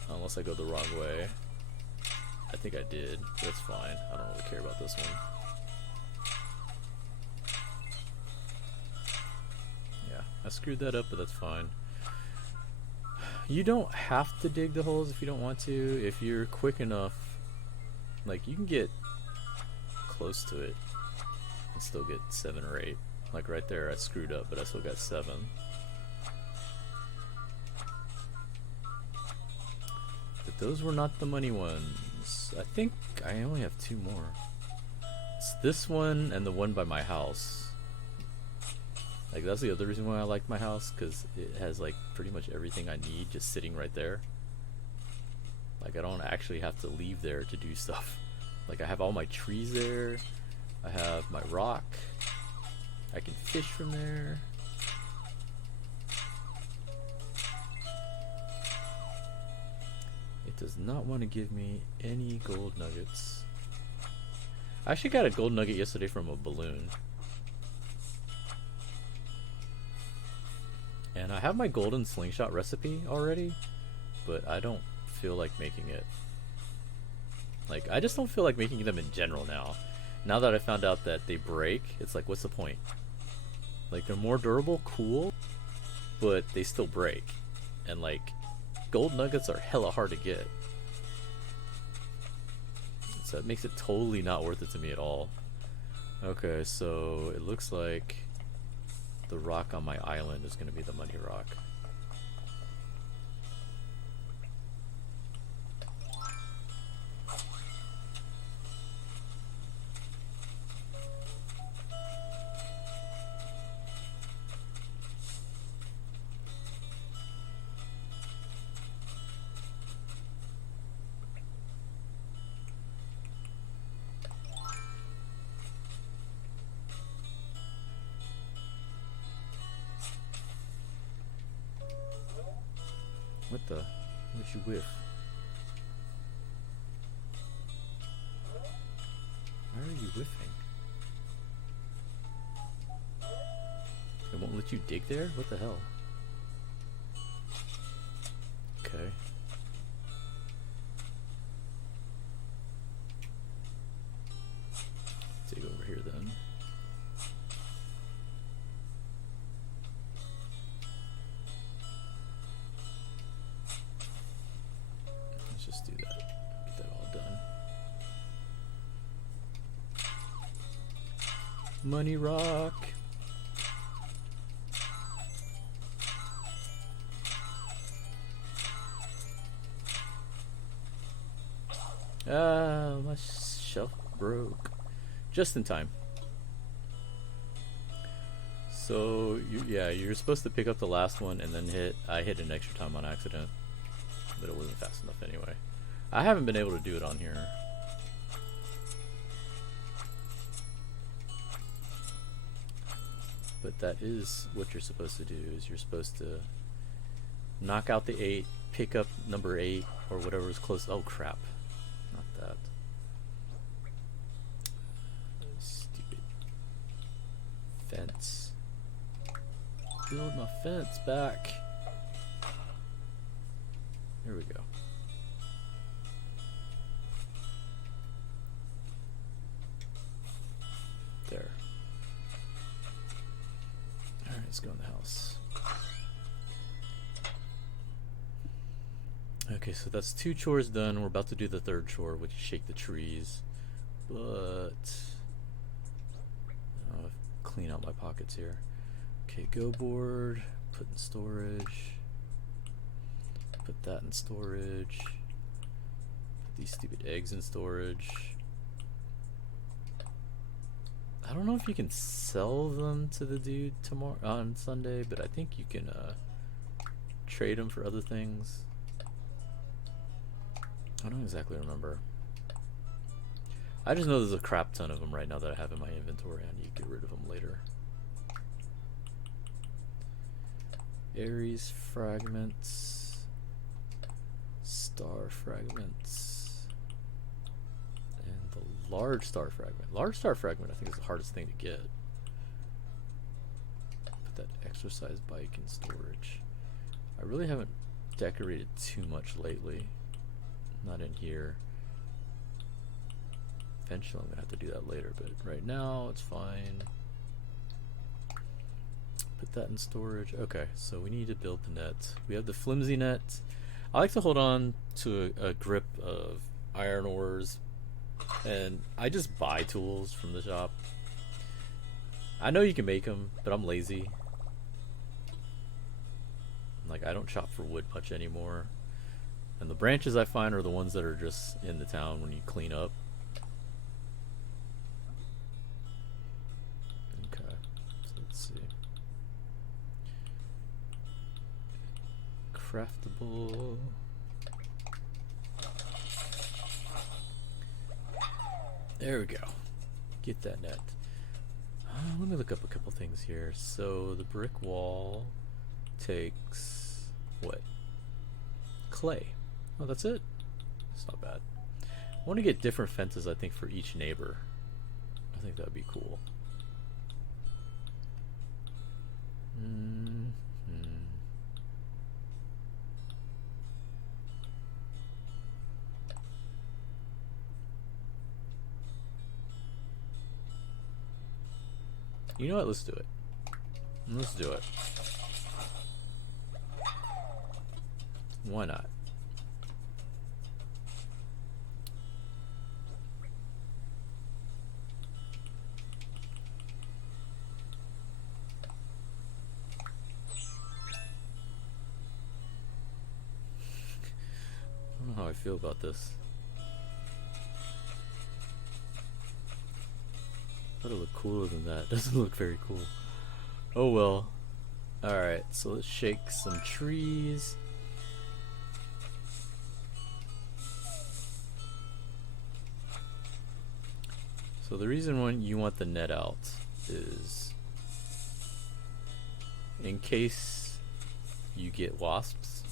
Unless I go the wrong way. I think I did. That's fine. I don't really care about this one. Yeah, I screwed that up, but that's fine. You don't have to dig the holes if you don't want to. If you're quick enough, like, you can get close to it and still get 7 or 8. Like right there, I screwed up, but I still got 7. But those were not the money ones. I think I only have 2 more. It's this one and the one by my house. Like, that's the other reason why I like my house, because it has like pretty much everything I need just sitting right there. Like, I don't actually have to leave there to do stuff. Like, I have all my trees there. I have my rock. I can fish from there. It does not want to give me any gold nuggets. I actually got a gold nugget yesterday from a balloon. And I have my golden slingshot recipe already, but I don't feel like making it. Like, I just don't feel like making them in general now. Now that I found out that they break, it's like, what's the point? Like, they're more durable, cool, but they still break. And like, gold nuggets are hella hard to get. So it makes it totally not worth it to me at all. Okay, so it looks like the rock on my island is going to be the money rock. What the? What did you whiff? Why are you whiffing? It won't let you dig there? What the hell? Okay. Dig over here then. Let's just do that. Get that all done. Money rock. Ah, my shelf broke. Just in time. So, yeah, you're supposed to pick up the last one and then I hit an extra time on accident. But it wasn't fast enough anyway. I haven't been able to do it on here. But that is what you're supposed to do, is you're supposed to knock out the 8, pick up number 8, or whatever is close. Oh crap. Not that. Stupid fence. Build my fence back. Here we go. There. Alright, let's go in the house. Okay, so that's 2 chores done. We're about to do the 3rd chore, which is shake the trees. But clean out my pockets here. Okay, go board, put in storage. Put that in storage. Put these stupid eggs in storage. I don't know if you can sell them to the dude tomorrow on Sunday, but I think you can trade them for other things. I don't exactly remember. I just know there's a crap ton of them right now that I have in my inventory. I need to get rid of them later. Aries fragments, star fragments, and the large star fragment. Large star fragment I think is the hardest thing to get. Put that exercise bike in storage. I really haven't decorated too much lately. Not in here. Eventually I'm gonna have to do that later, but right now it's fine. Put that in storage. Okay, so we need to build the net. We have the flimsy net. I like to hold on to a grip of iron ores, and I just buy tools from the shop. I know you can make them, but I'm lazy. Like, I don't chop for wood much anymore. And the branches I find are the ones that are just in the town when you clean up. Okay, so let's see. Craftable. There we go. Get that net. Let me look up a couple things here. So the brick wall takes what? Clay. Oh, that's it. It's not bad. I want to get different fences, I think, for each neighbor. I think that'd be cool. You know what? Let's do it. Let's do it. Why not? I don't know how I feel about this. Thought it looked cooler than that. Doesn't look very cool. Oh well. Alright, so let's shake some trees. So the reason why you want the net out is in case you get wasps.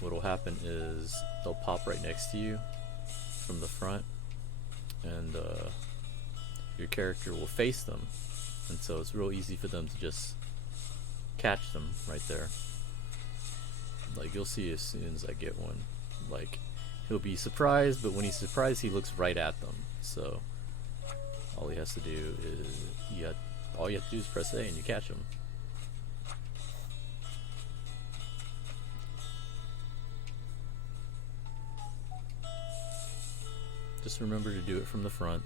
What'll happen is they'll pop right next to you from the front, and your character will face them, and so it's real easy for them to just catch them right there. Like, you'll see as soon as I get one, like, he'll be surprised, but when he's surprised he looks right at them, so all he has to do is all you have to do is press A and you catch him. Just remember to do it from the front.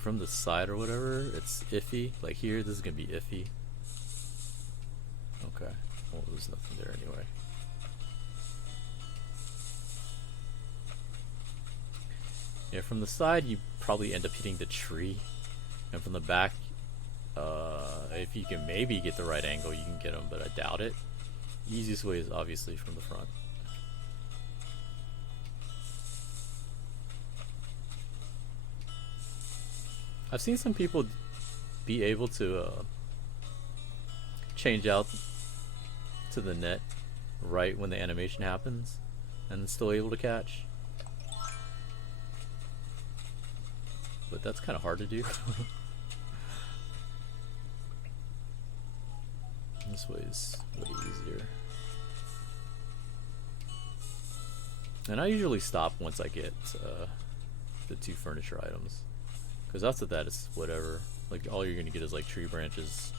From the side or whatever, it's iffy. Like here, this is gonna be iffy. Okay, well, there's nothing there anyway. Yeah, from the side, you probably end up hitting the tree, and from the back, if you can maybe get the right angle, you can get them, but I doubt it. Easiest way is obviously from the front. I've seen some people be able to change out to the net right when the animation happens and still able to catch. But that's kind of hard to do. This way is way easier. And I usually stop once I get the 2 furniture items. Because after that, it's whatever. Like, all you're going to get is like tree branches.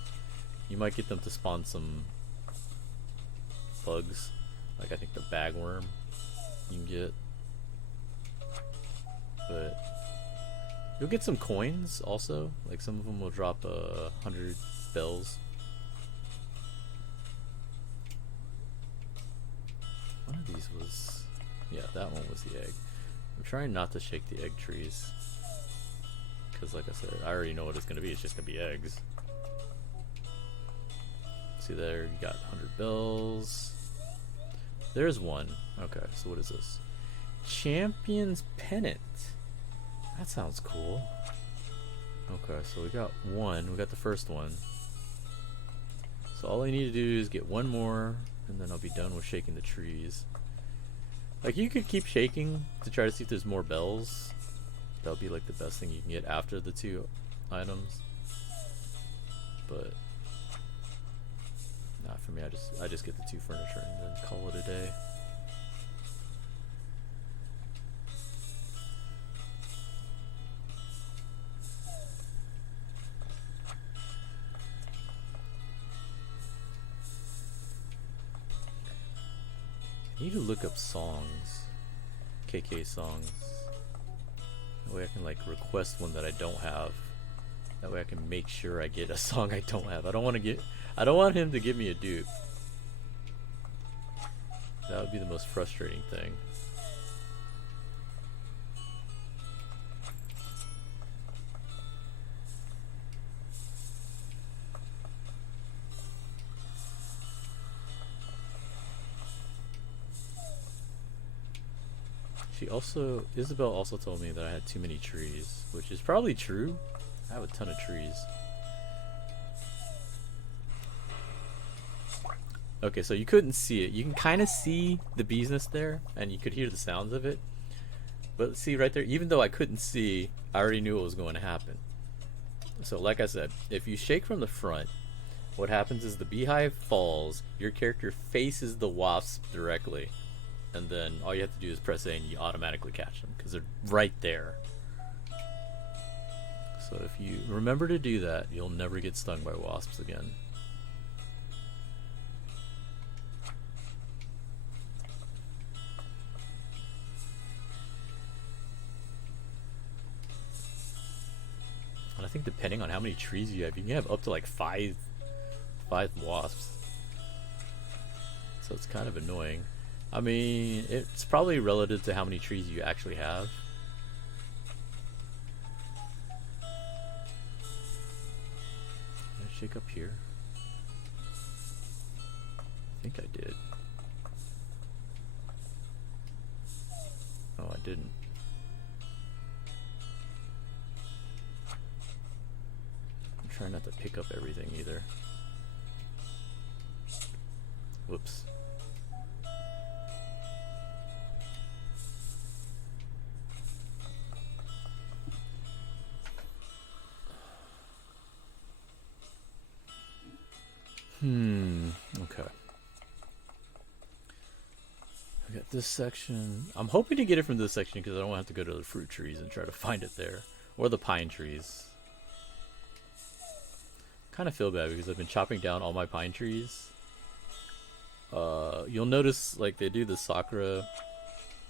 You might get them to spawn some bugs, like I think the bagworm you can get. But you'll get some coins also. Like some of them will drop 100 bells. One of these was, yeah, that one was the egg. I'm trying not to shake the egg trees, because like I said, I already know what it's going to be. It's just going to be eggs. See there, you got 100 bells. There's one. Okay, so what is this? Champion's Pennant. That sounds cool. Okay, so we got one. We got the first one. So all I need to do is get one more, and then I'll be done with shaking the trees. Like, you could keep shaking to try to see if there's more bells. That'll be like the best thing you can get after the 2 items. But not for me. I just get the 2 furniture and then call it a day. I need to look up songs, KK songs. That way I can like request one that I don't have. That way I can make sure I get a song I don't have. I don't want him to give me a dupe. That would be the most frustrating thing. Isabel also told me that I had too many trees, which is probably true. I have a ton of trees. Okay, so you couldn't see it. You can kind of see the bee's nest there, and you could hear the sounds of it. But see right there, even though I couldn't see, I already knew what was going to happen. So like I said, if you shake from the front, what happens is the beehive falls, your character faces the wasp directly, and then all you have to do is press A and you automatically catch them, because they're right there. So if you remember to do that, you'll never get stung by wasps again. And I think depending on how many trees you can have up to like five wasps. So it's kind of annoying. I mean, it's probably relative to how many trees you actually have. Did I shake up here? I think I did. Oh, I didn't. I'm trying not to pick up everything either. Whoops. Okay. I got this section. I'm hoping to get it from this section because I don't have to go to the fruit trees and try to find it there. Or the pine trees. Kind of feel bad because I've been chopping down all my pine trees. You'll notice like they do the sakura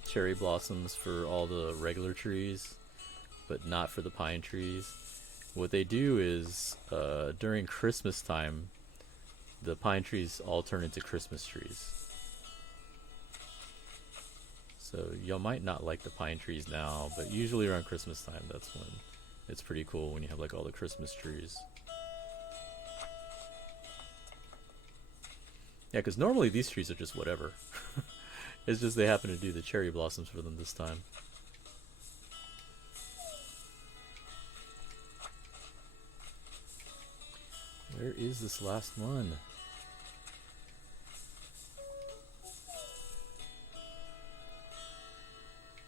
cherry blossoms for all the regular trees, but not for the pine trees. What they do is during Christmas time, the pine trees all turn into Christmas trees. So y'all might not like the pine trees now, but usually around Christmas time, that's when it's pretty cool when you have like all the Christmas trees. Yeah, because normally these trees are just whatever. It's just they happen to do the cherry blossoms for them this time. Where is this last one?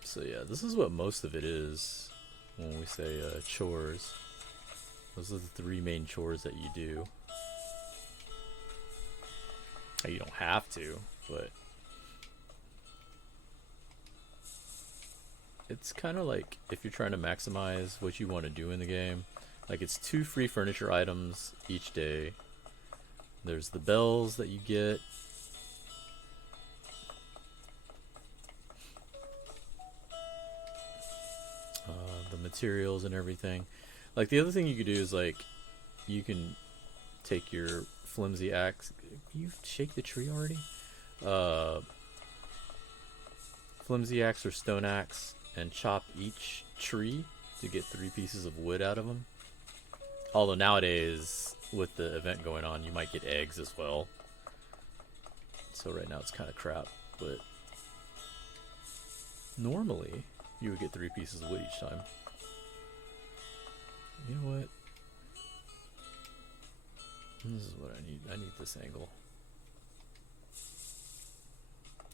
So yeah, this is what most of it is when we say chores. Those are the 3 main chores that you do. You don't have to, but it's kind of like if you're trying to maximize what you want to do in the game. Like it's 2 free furniture items each day, There's the bells that you get. The materials and everything. Like, the other thing you could do is, like, you can take your flimsy axe. You shake the tree already? Flimsy axe or stone axe and chop each tree to get 3 pieces of wood out of them. Although nowadays, with the event going on, you might get eggs as well. So right now it's kind of crap, but normally you would get 3 pieces of wood each time. You know what? This is what I need. I need this angle.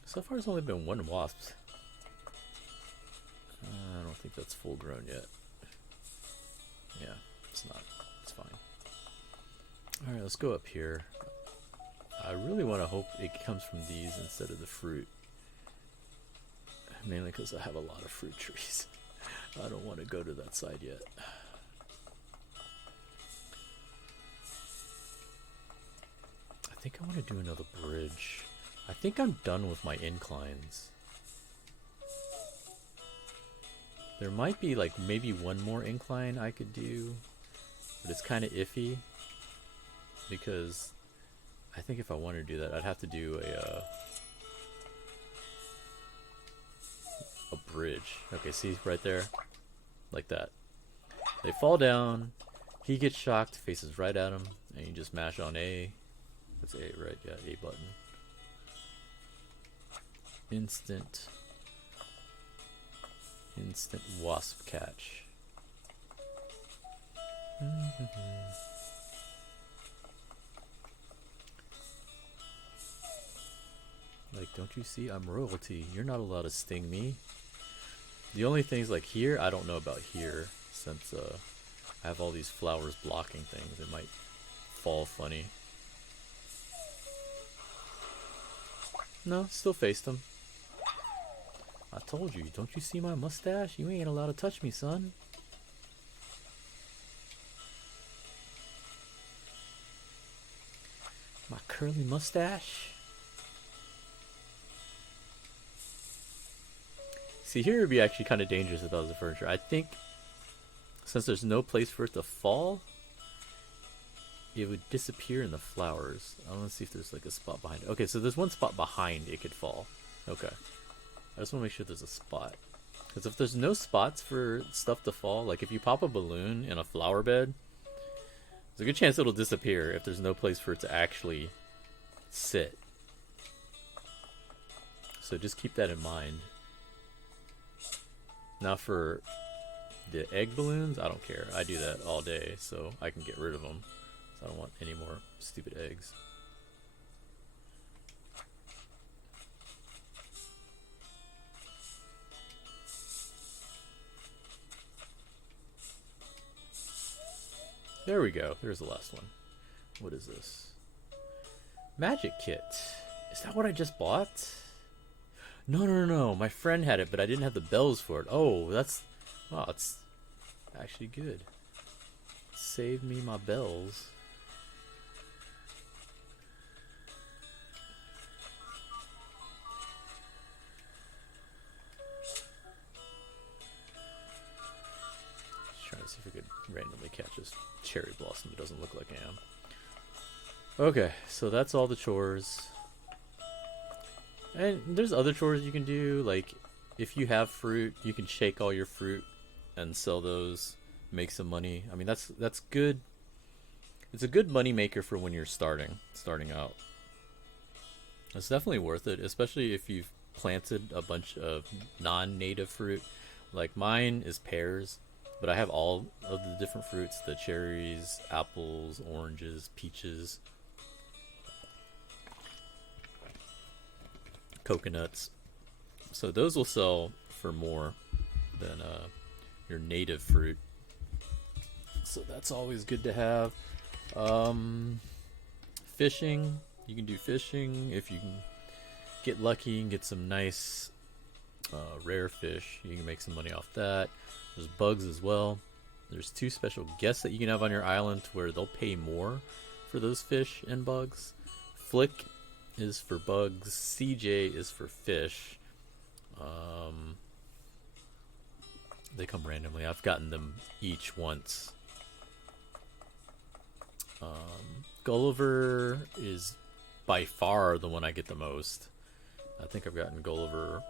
So far it's only been 1 wasp. I don't think that's full grown yet. Yeah, it's not. It's fine. Alright, let's go up here. I really want to hope it comes from these instead of the fruit. Mainly because I have a lot of fruit trees. I don't want to go to that side yet. I think I want to do another bridge. I think I'm done with my inclines. There might be like maybe 1 more incline I could do, but it's kind of iffy because I think if I wanted to do that, I'd have to do a bridge. Okay, see right there, like that. They fall down. He gets shocked, faces right at him, and you just mash on A. That's A, right? Yeah, A button. Instant wasp catch. Like, don't you see? I'm royalty. You're not allowed to sting me. The only things like here, I don't know about here, since I have all these flowers blocking things. It might fall funny. No, still faced him. I told you, don't you see my mustache? You ain't allowed to touch me, son. My curly mustache. See, here it would be actually kind of dangerous if that was the furniture. I think since there's no place for it to fall, it would disappear in the flowers. I want to see if there's like a spot behind it. Okay, so there's 1 spot behind it could fall. Okay. I just want to make sure there's a spot. Because if there's no spots for stuff to fall, like if you pop a balloon in a flower bed, there's a good chance it'll disappear if there's no place for it to actually sit. So just keep that in mind. Now for the egg balloons, I don't care. I do that all day, so I can get rid of them. So I don't want any more stupid eggs. There we go. There's the last one. What is this? Magic kit. Is that what I just bought? No. My friend had it, but I didn't have the bells for it. Oh, that's... Wow, it's actually good. Saved me my bells. Just trying to see if I could randomly catch this cherry blossom. It doesn't look like I am. Okay, so that's all the chores. And there's other chores you can do, like if you have fruit, you can shake all your fruit and sell those, make some money. I mean, that's good. It's a good money maker for when you're starting out. It's definitely worth it, especially if you've planted a bunch of non-native fruit. Like mine is pears, but I have all of the different fruits, the cherries, apples, oranges, peaches, coconuts. So those will sell for more than your native fruit. So that's always good to have. Fishing. You can do fishing if you can get lucky and get some nice rare fish. You can make some money off that. There's bugs as well. There's 2 special guests that you can have on your island where they'll pay more for those fish and bugs. Flick is for bugs. CJ is for fish. They come randomly. I've gotten them each once. Gulliver is by far the one I get the most. I think I've gotten Gulliver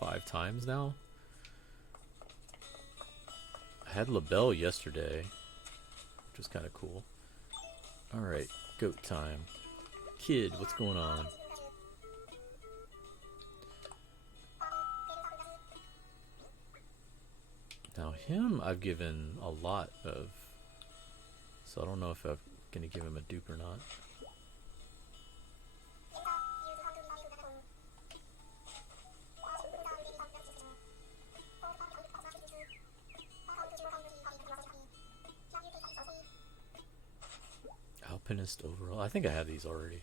5 times now. I had LaBelle yesterday, which was kind of cool. Alright, goat time. Kid, what's going on? Now him I've given a lot of, so I don't know if I'm gonna give him a dupe or not. Alpinist overall. I think I have these already.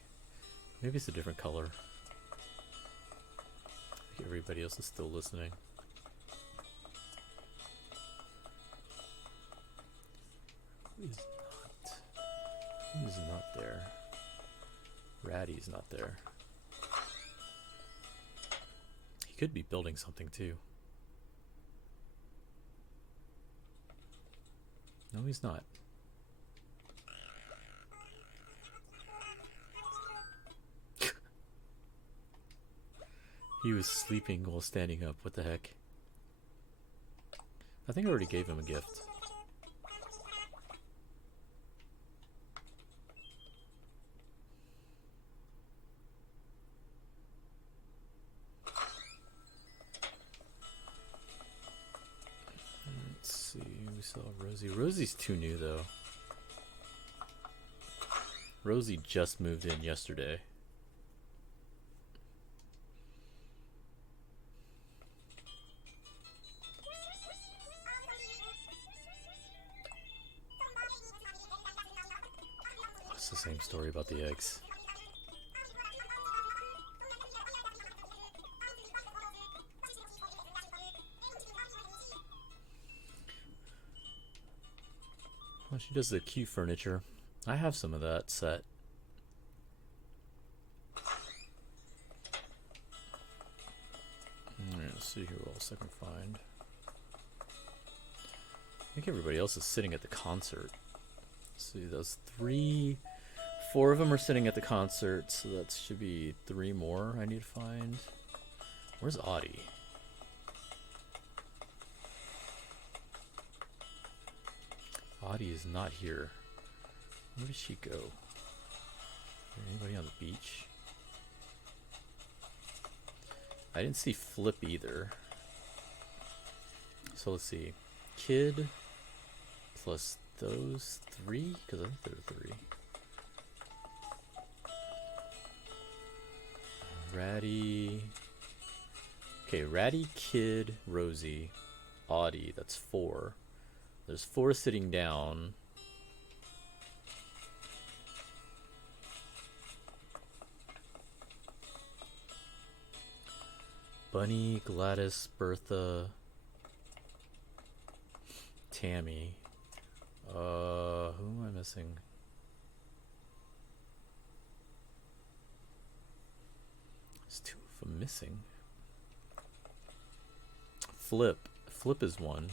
Maybe it's a different color. I think everybody else is still listening. Who's not there? Ratty's not there. He could be building something too. No, he's not. He was sleeping while standing up. What the heck? I think I already gave him a gift. Let's see. We saw Rosie. Rosie's too new though. Rosie just moved in yesterday. It's the same story about the eggs. Well, she does the cute furniture. I have some of that set. Alright, let's see who else I can find. I think everybody else is sitting at the concert. Let's see, those 4 of them are sitting at the concert, so that should be 3 more I need to find. Where's Audie? Audie is not here. Where did she go? Is there anybody on the beach? I didn't see Flip either. So let's see. Kid plus those 3? Because I think there are 3. Ratty. Okay, Ratty, Kid, Rosie, Audie. That's 4. There's 4 sitting down. Bunny, Gladys, Bertha, Tammy. Who am I missing? There's 2 of them missing. Flip. Flip is 1.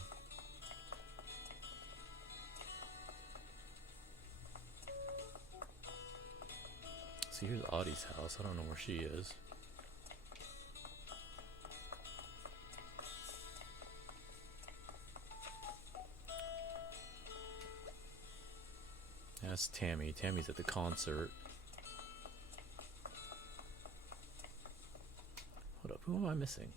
See, here's Audie's house. I don't know where she is. That's Tammy. Tammy's at the concert. Hold up, who am I missing?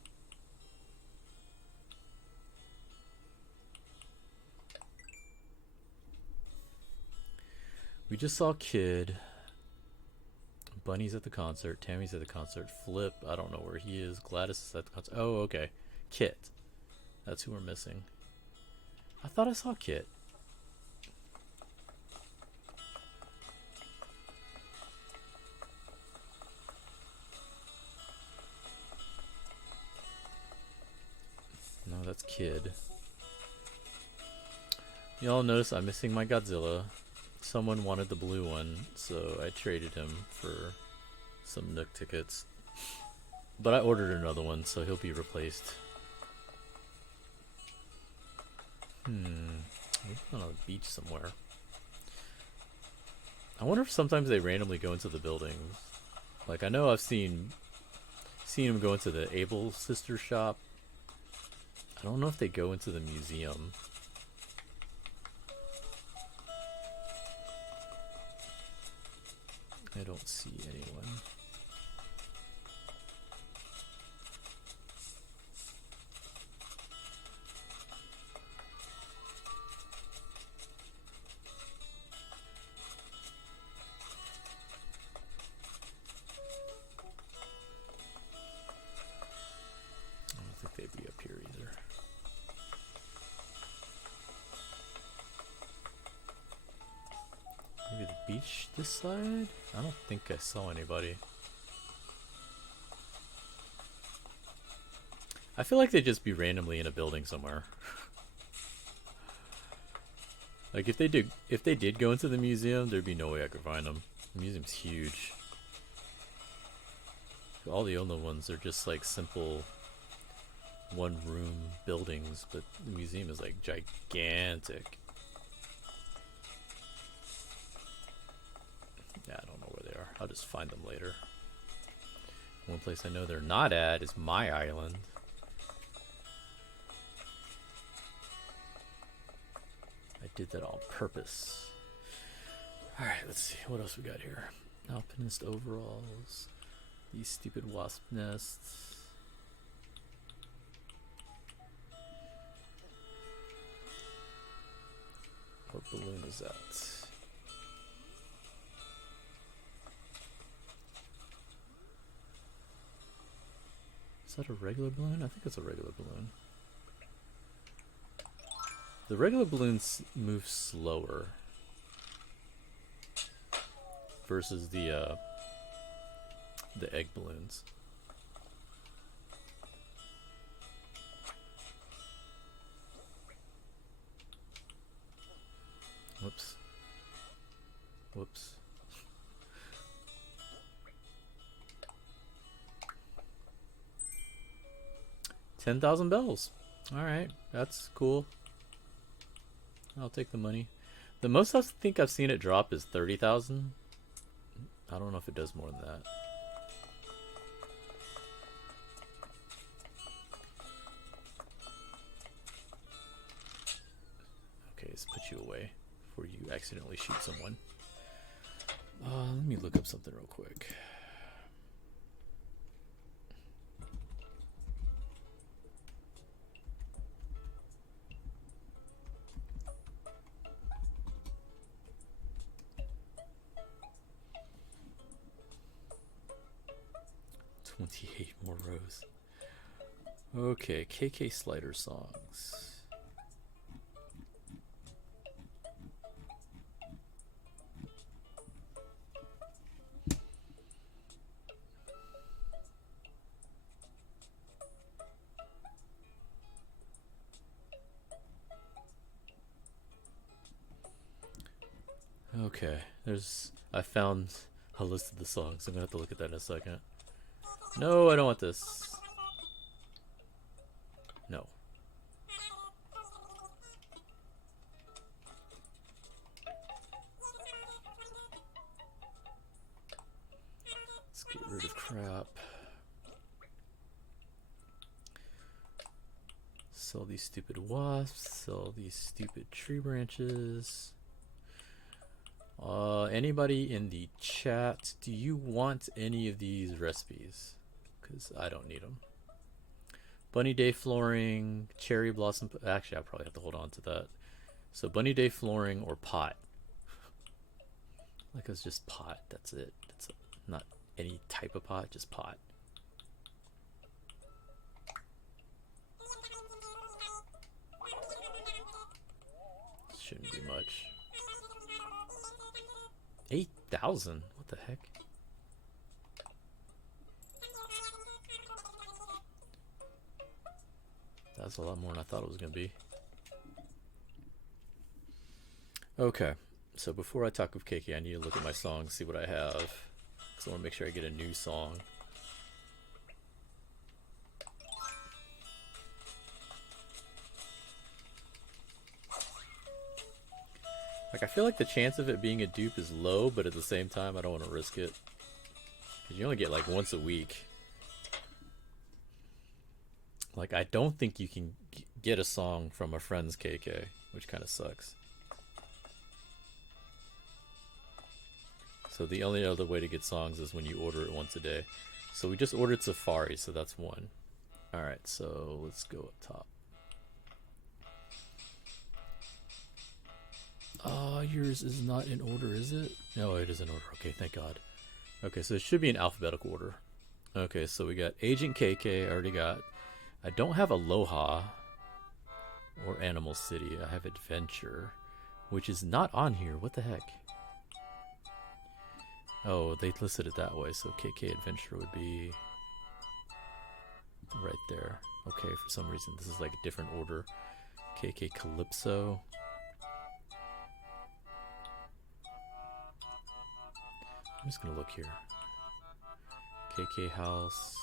We just saw Kid. Bunny's at the concert. Tammy's at the concert. Flip, I don't know where he is. Gladys is at the concert. Oh, okay. Kit. That's who we're missing. I thought I saw Kit. No, that's Kid. Y'all notice I'm missing my Godzilla. someone wanted the blue one, so I traded him for some Nook tickets. But I ordered another one, so he'll be replaced. We're on a beach somewhere. I wonder if sometimes they randomly go into the buildings. Like, I know I've seen them go into the Able Sister shop. I don't know if they go into the museum. I don't see anyone. I don't think they'd be up here either. Maybe the beach this side? I don't think I saw anybody. I feel like they'd just be randomly in a building somewhere. Like if they did go into the museum, there'd be no way I could find them. The museum's huge. All the other ones are just like simple one-room buildings, but the museum is like gigantic. Yeah, I don't know where they are. I'll just find them later. One place I know they're not at is my island. I did that on purpose. Alright, let's see. What else we got here? Alpinist overalls. These stupid wasp nests. What balloon is that? Is that a regular balloon? I think it's a regular balloon. The regular balloons move slower versus the egg balloons. Whoops. Whoops. $10,000 bells. Alright, that's cool. I'll take the money. The most I think I've seen it drop is 30,000. I don't know if it does more than that. Okay, let's put you away before you accidentally shoot someone. Let me look up something real quick. More rows. Okay, KK Slider songs. Okay, I found a list of the songs. I'm gonna have to look at that in a second. No, I don't want this. No. Let's get rid of crap. Sell these stupid wasps. Sell these stupid tree branches. Anybody in the chat, do you want any of these recipes? Because I don't need them. Bunny Day flooring, cherry blossom. Actually, I probably have to hold on to that. So Bunny Day flooring or pot. Like it's just pot. That's it. That's not any type of pot, just pot. Shouldn't be much. 8,000? What the heck? That's a lot more than I thought it was going to be. Okay, So before I talk with KK, I need to look at my songs, see what I have. Because I want to make sure I get a new song. Like, I feel like the chance of it being a dupe is low, but at the same time, I don't want to risk it. Because you only get like once a week. Like, I don't think you can get a song from a friend's KK, which kind of sucks. So the only other way to get songs is when you order it once a day. So we just ordered Safari, so that's one. Alright, so let's go up top. Yours is not in order, is it? No, it is in order. Okay, thank God. Okay, so it should be in alphabetical order. Okay, so we got Agent KK, I already got. I don't have Aloha or Animal City. I have Adventure, which is not on here. What the heck? Oh, they listed it that way, so KK Adventure would be right there. Okay, for some reason this is like a different order. KK Calypso. I'm just gonna look here. KK House,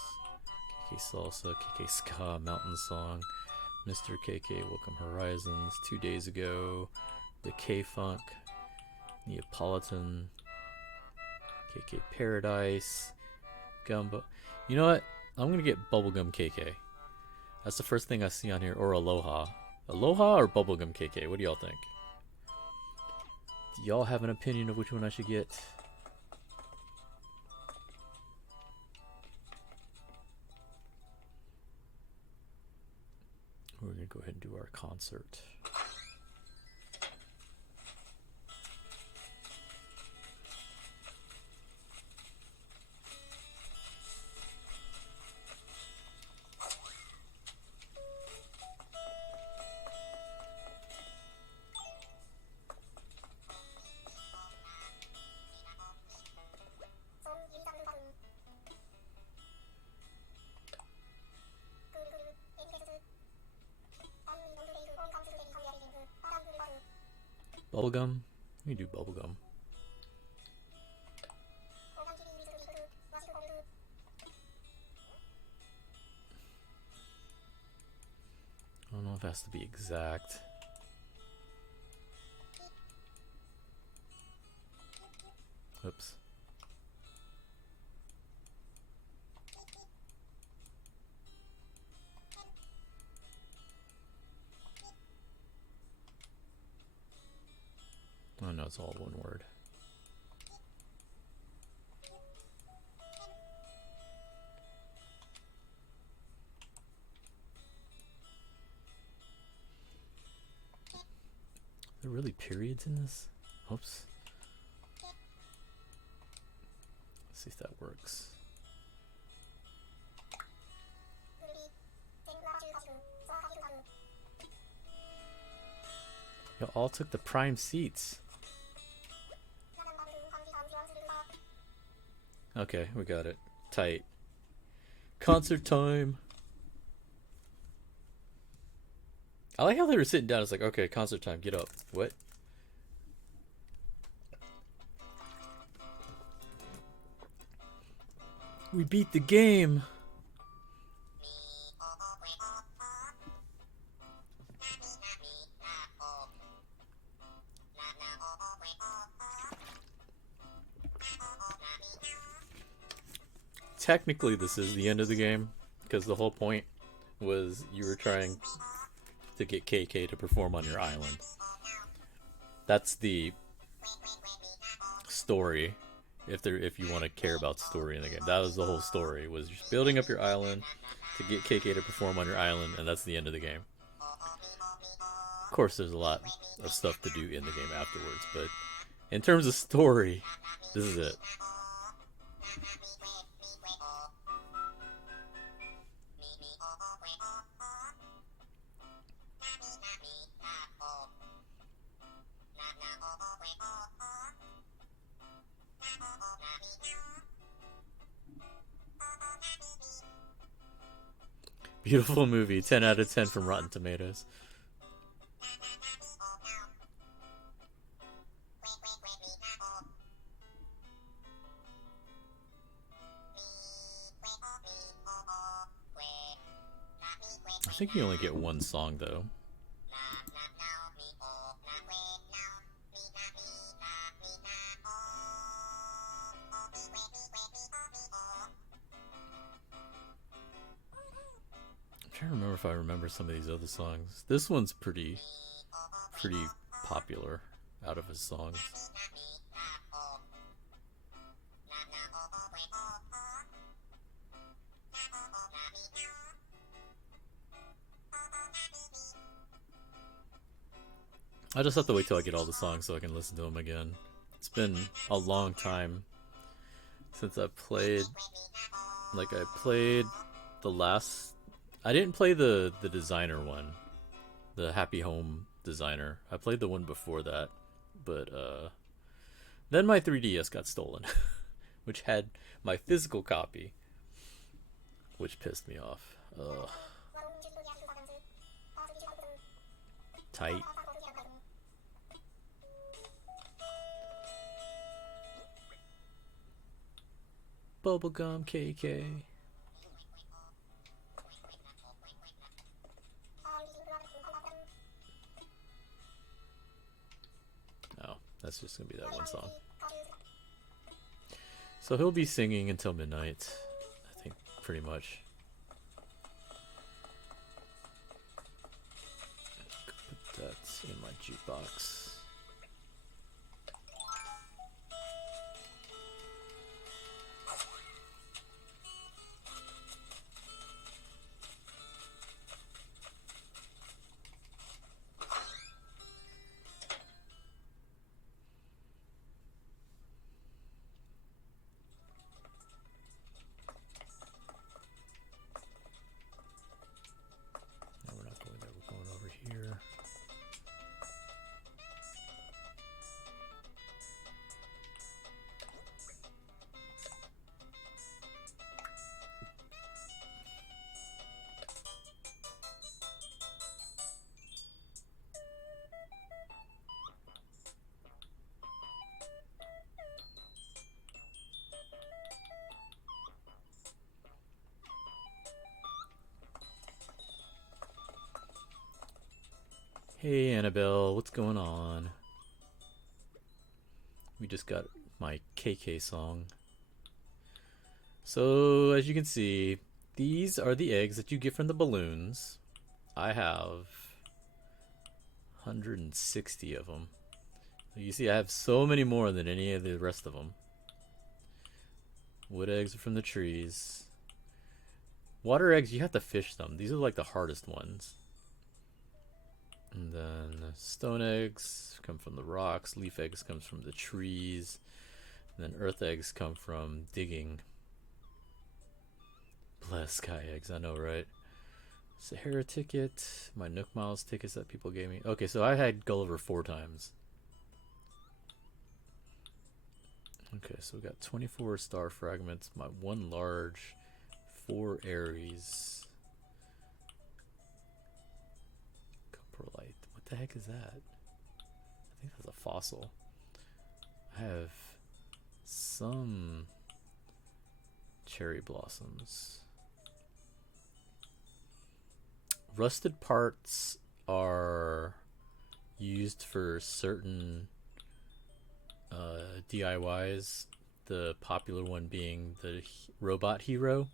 KK Salsa, KK Ska, Mountain Song, Mr. KK Welcome Horizons, 2 days ago, the K-Funk, Neapolitan, KK Paradise, Gumbo. You know what? I'm gonna get Bubblegum KK. That's the first thing I see on here, or Aloha. Aloha or Bubblegum KK? What do y'all think? Do y'all have an opinion of which one I should get? We're gonna go ahead and do our concert. Bubblegum? Let me do bubblegum. I don't know if it has to be exact. Oops. Oh no, it's all one word. Are there really periods in this? Oops. Let's see if that works. Y'all all took the prime seats. Okay, we got it. Tight. Concert time. I like how they were sitting down. It's like, okay, concert time. Get up. What? We beat the game. Technically, this is the end of the game, because the whole point was you were trying to get KK to perform on your island. That's the story, if you want to care about story in the game. That was the whole story, was just building up your island to get KK to perform on your island, and that's the end of the game. Of course, there's a lot of stuff to do in the game afterwards, but in terms of story, this is it. Beautiful movie, 10 out of 10 from Rotten Tomatoes. think you only get one song though. I'm trying to remember if I remember some of these other songs. This one's pretty popular out of his songs. I just have to wait till I get all the songs so I can listen to them again. It's been a long time since I played. Like, I played the last... I didn't play the designer one. The Happy Home designer. I played the one before that. But, then my 3DS got stolen. Which had my physical copy. Which pissed me off. Ugh. Tight. Bubblegum KK. Oh, that's just gonna be that one song. So he'll be singing until midnight, I think, pretty much. Put that in my jukebox. Hey Annabelle, what's going on? We just got my KK song. So, as you can see, these are the eggs that you get from the balloons. I have 160 of them. You see, I have so many more than any of the rest of them. Wood eggs are from the trees. Water eggs, you have to fish them. These are like the hardest ones. And then stone eggs come from the rocks. Leaf eggs comes from the trees. And then earth eggs come from digging. Bless sky eggs, I know, right? Sahara ticket. My Nook Miles tickets that people gave me. Okay, so I had Gulliver 4 times. Okay, so we got 24 star fragments. My 1 large, 4 Aries. Coprolite. What the heck is that? I think that's a fossil. I have some cherry blossoms. Rusted parts are used for certain DIYs. The popular one being the robot hero,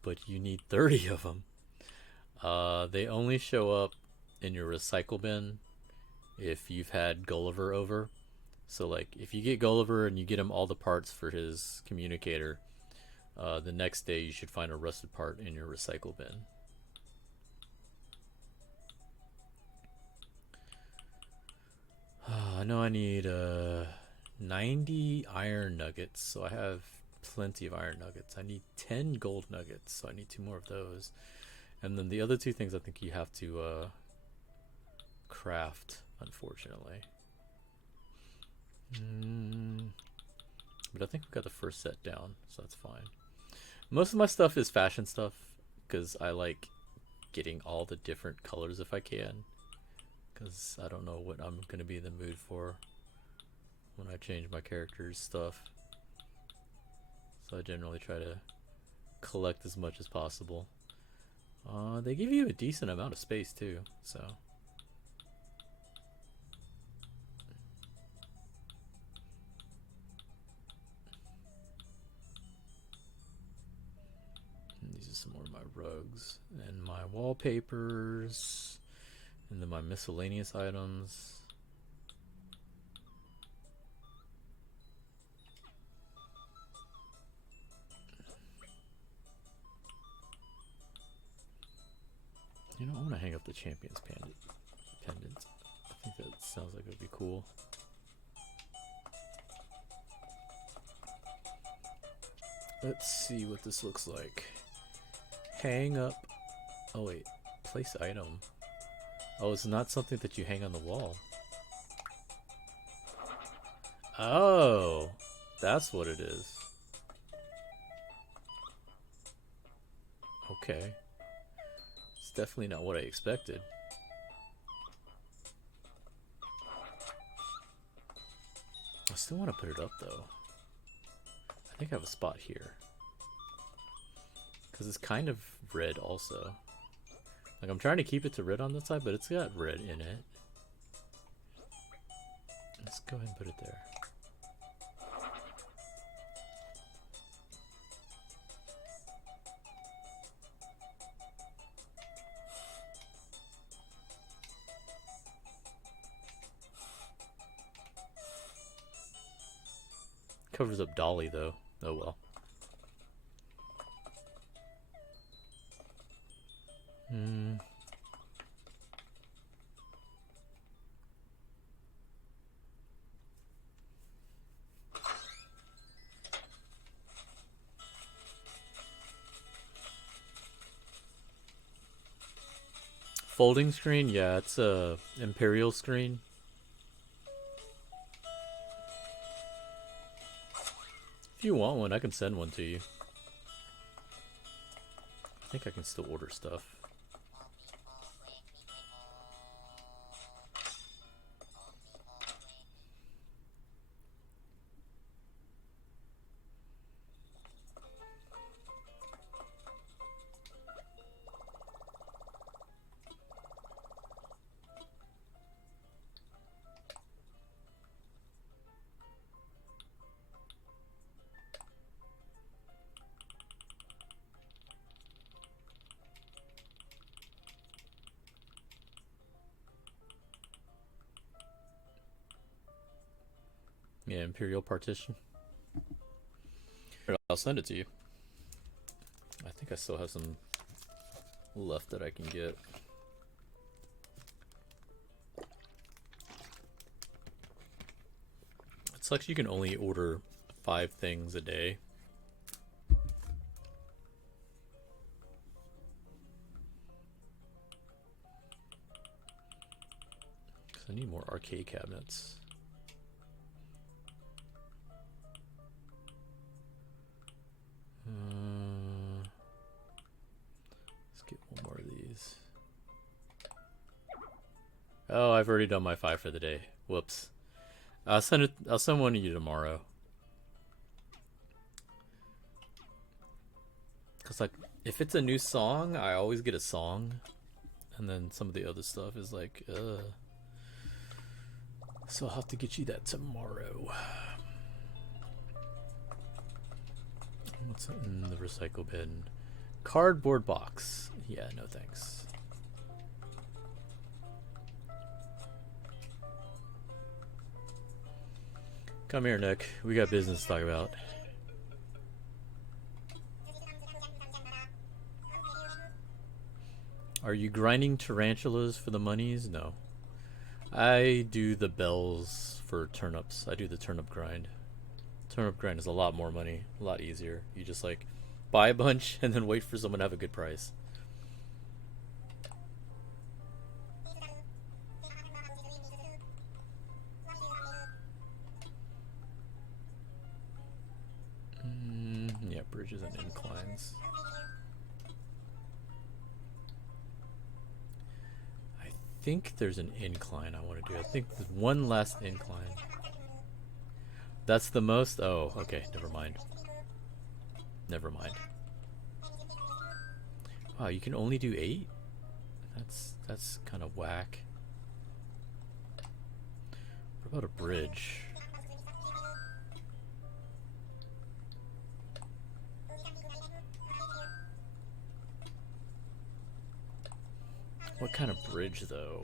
but you need 30 of them. They only show up in your recycle bin if you've had Gulliver over. So like if you get Gulliver and you get him all the parts for his communicator, the next day you should find a rusted part in your recycle bin. I know I need 90 iron nuggets, so I have plenty of iron nuggets. I need 10 gold nuggets, so I need 2 more of those. And then the other 2 things I think you have to craft, unfortunately. But I think we got the first set down, so that's fine. Most of my stuff is fashion stuff, because I like getting all the different colors if I can. Because I don't know what I'm going to be in the mood for when I change my character's stuff. So I generally try to collect as much as possible. They give you a decent amount of space too, so. And these are some more of my rugs and my wallpapers, and then my miscellaneous items. You know, I want to hang up the Champions pendant. I think that sounds like it would be cool. Let's see what this looks like. Hang up. Oh wait, place item. Oh, it's not something that you hang on the wall. Oh, that's what it is. Okay. It's definitely not what I expected. I still want to put it up though. I think I have a spot here. Because it's kind of red also. Like, I'm trying to keep it to red on this side, but it's got red in it. Let's go ahead and put it there. Covers up Dolly though. Oh well. Folding screen? Yeah, it's a Imperial screen. If you want one, I can send one to you. I think I can still order stuff. Yeah, Imperial partition. I'll send it to you. I think I still have some left that I can get. It sucks you can only order 5 things a day. Because I need more arcade cabinets. Let's get one more of these. Oh, I've already done my 5 for the day. Whoops. I'll send one to you tomorrow. Cause like, if it's a new song, I always get a song, and then some of the other stuff is like, so I'll have to get you that tomorrow. What's in the recycle bin? Cardboard box. Yeah, no thanks. Come here, Nick. We got business to talk about. Are you grinding tarantulas for the monies? No. I do the bells for turnips. I do the turnip grind. Turnip grind is a lot more money, a lot easier. You just like buy a bunch and then wait for someone to have a good price. Yeah, bridges and inclines. I think there's an incline I want to do. I think there's one last incline. That's the most? Oh, okay, never mind. Never mind. Wow, you can only do 8? That's kind of whack. What about a bridge? What kind of bridge, though?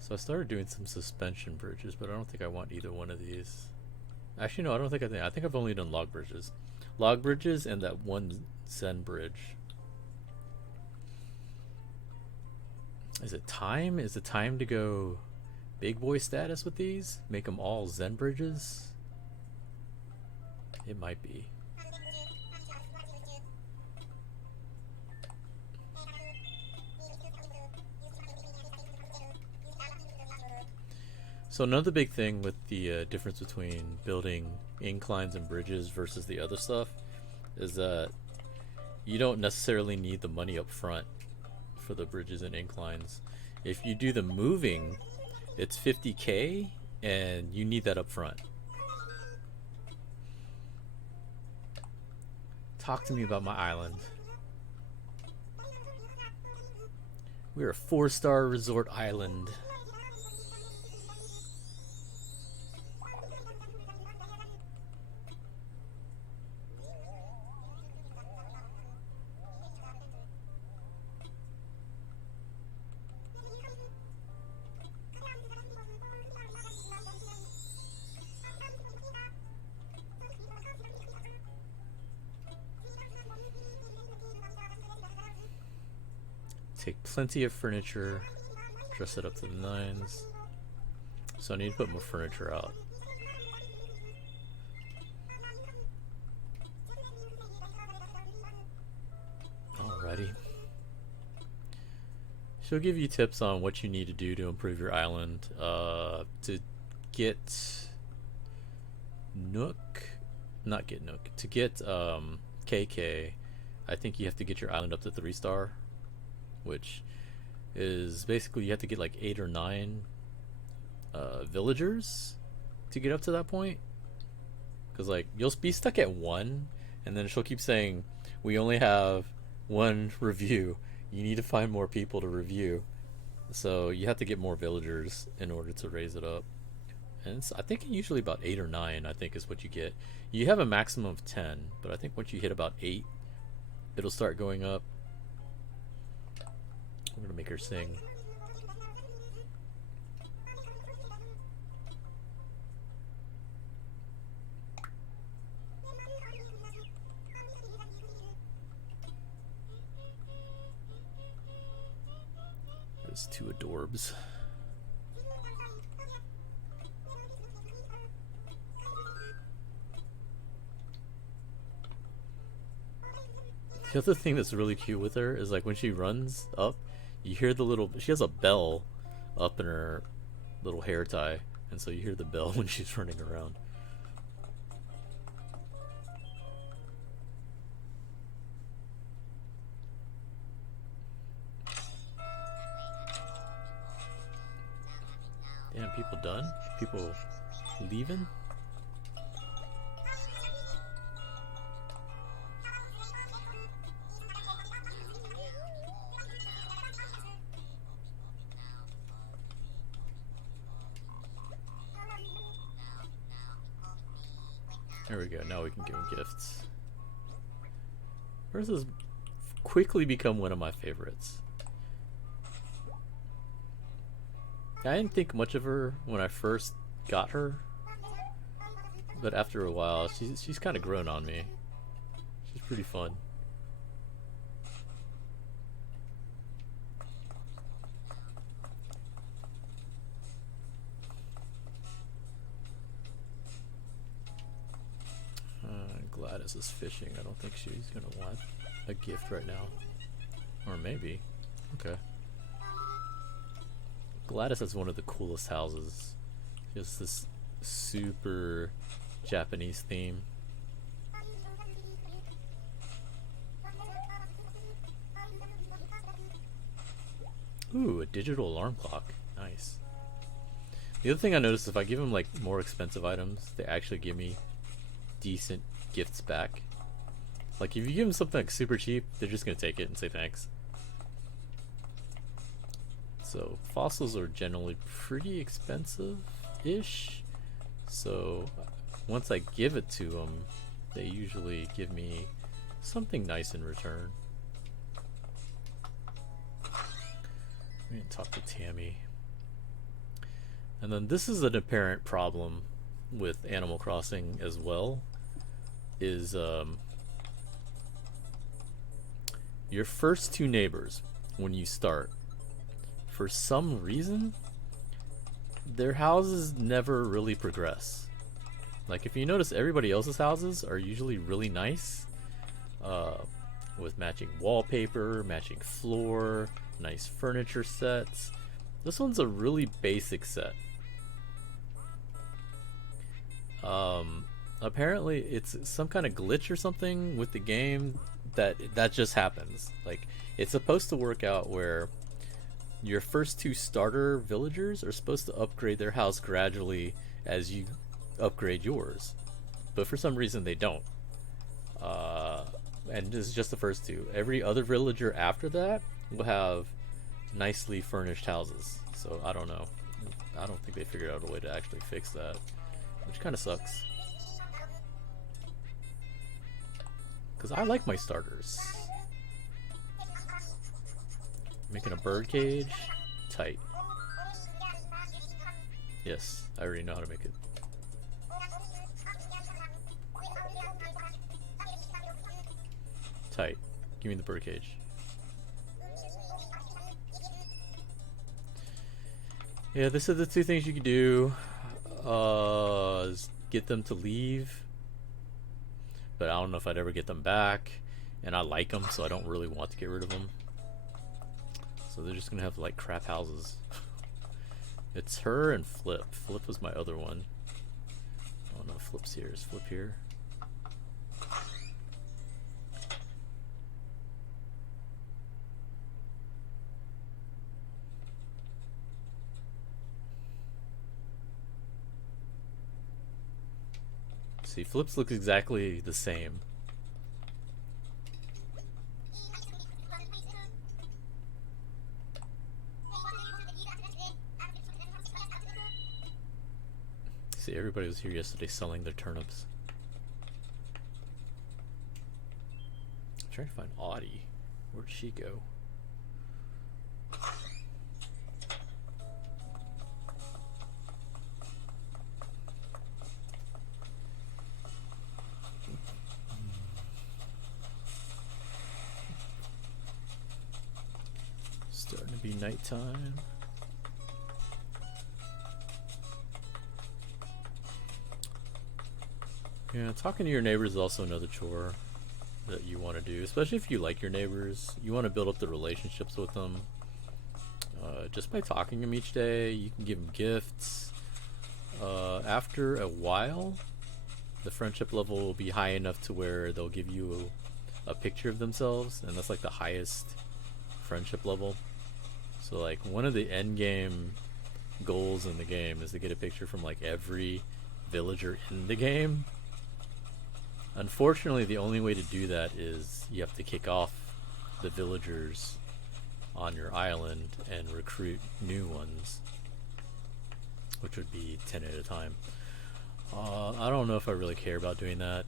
So I started doing some suspension bridges, but I don't think I want either one of these. Actually, no, I don't think I think I've only done log bridges. Log bridges and that one Zen bridge. Is it time? Is it time to go big boy status with these? Make them all Zen bridges? It might be. So another big thing with the difference between building inclines and bridges versus the other stuff is that you don't necessarily need the money up front for the bridges and inclines. If you do the moving, it's 50k and you need that up front. Talk to me about my island. We're a 4-star resort island. Take plenty of furniture, dress it up to the nines. So I need to put more furniture out. Alrighty. She'll give you tips on what you need to do to improve your island. To get Nook, not get Nook, to get KK, I think you have to get your island up to 3-star. Which is basically you have to get like 8 or 9 villagers to get up to that point. Because like you'll be stuck at 1, and then she'll keep saying, we only have 1 review. You need to find more people to review. So you have to get more villagers in order to raise it up. And it's, I think usually about 8 or 9 I think is what you get. You have a maximum of 10, but I think once you hit about 8, it'll start going up. I'm gonna make her sing. There's 2 adorbs. The other thing that's really cute with her is like when she runs up, you hear the little, she has a bell up in her little hair tie, and so you hear the bell when she's running around. Damn, people done? People leaving? There we go, now we can give him gifts. Hers has quickly become one of my favorites. I didn't think much of her when I first got her, but after a while, she's kind of grown on me. She's pretty fun. Gladys is fishing. I don't think she's gonna want a gift right now. Or maybe. Okay. Gladys has one of the coolest houses. She has this super Japanese theme. Ooh, a digital alarm clock. Nice. The other thing I noticed, if I give them like more expensive items, they actually give me decent gifts back. Like if you give them something like super cheap, they're just gonna take it and say thanks. So fossils are generally pretty expensive-ish. So once I give it to them, they usually give me something nice in return. I'm gonna talk to Tammy. And then this is an apparent problem with Animal Crossing as well, is your first two neighbors when you start, for some reason, their houses never really progress. Like if you notice, everybody else's houses are usually really nice, with matching wallpaper, matching floor, nice furniture sets. This one's a really basic set. Apparently it's some kind of glitch or something with the game that just happens. Like it's supposed to work out where your first two starter villagers are supposed to upgrade their house gradually as you upgrade yours, but for some reason they don't. And this is just the first two. Every other villager after that will have nicely furnished houses. So I don't know. I don't think they figured out a way to actually fix that, which kind of sucks. Because I like my starters. Making a bird cage. Tight. Yes, I already know how to make it. Tight. Give me the bird cage. Yeah, this are the two things you can do. Is get them to leave, but I don't know if I'd ever get them back, and I like them, so I don't really want to get rid of them. So they're just gonna have like crap houses. It's her and Flip. Flip was my other one. Oh no, Flip's here. Is Flip here? See, Flips looks exactly the same. See, everybody was here yesterday selling their turnips. I'm trying to find Audie. Where'd she go? Starting to be nighttime. Yeah, talking to your neighbors is also another chore that you want to do, especially if you like your neighbors. You want to build up the relationships with them. Just by talking to them each day, you can give them gifts. After a while, the friendship level will be high enough to where they'll give you a picture of themselves, and that's like the highest friendship level. So like one of the end game goals in the game is to get a picture from like every villager in the game. Unfortunately, the only way to do that is you have to kick off the villagers on your island and recruit new ones, which would be 10 at a time. I don't know if I really care about doing that.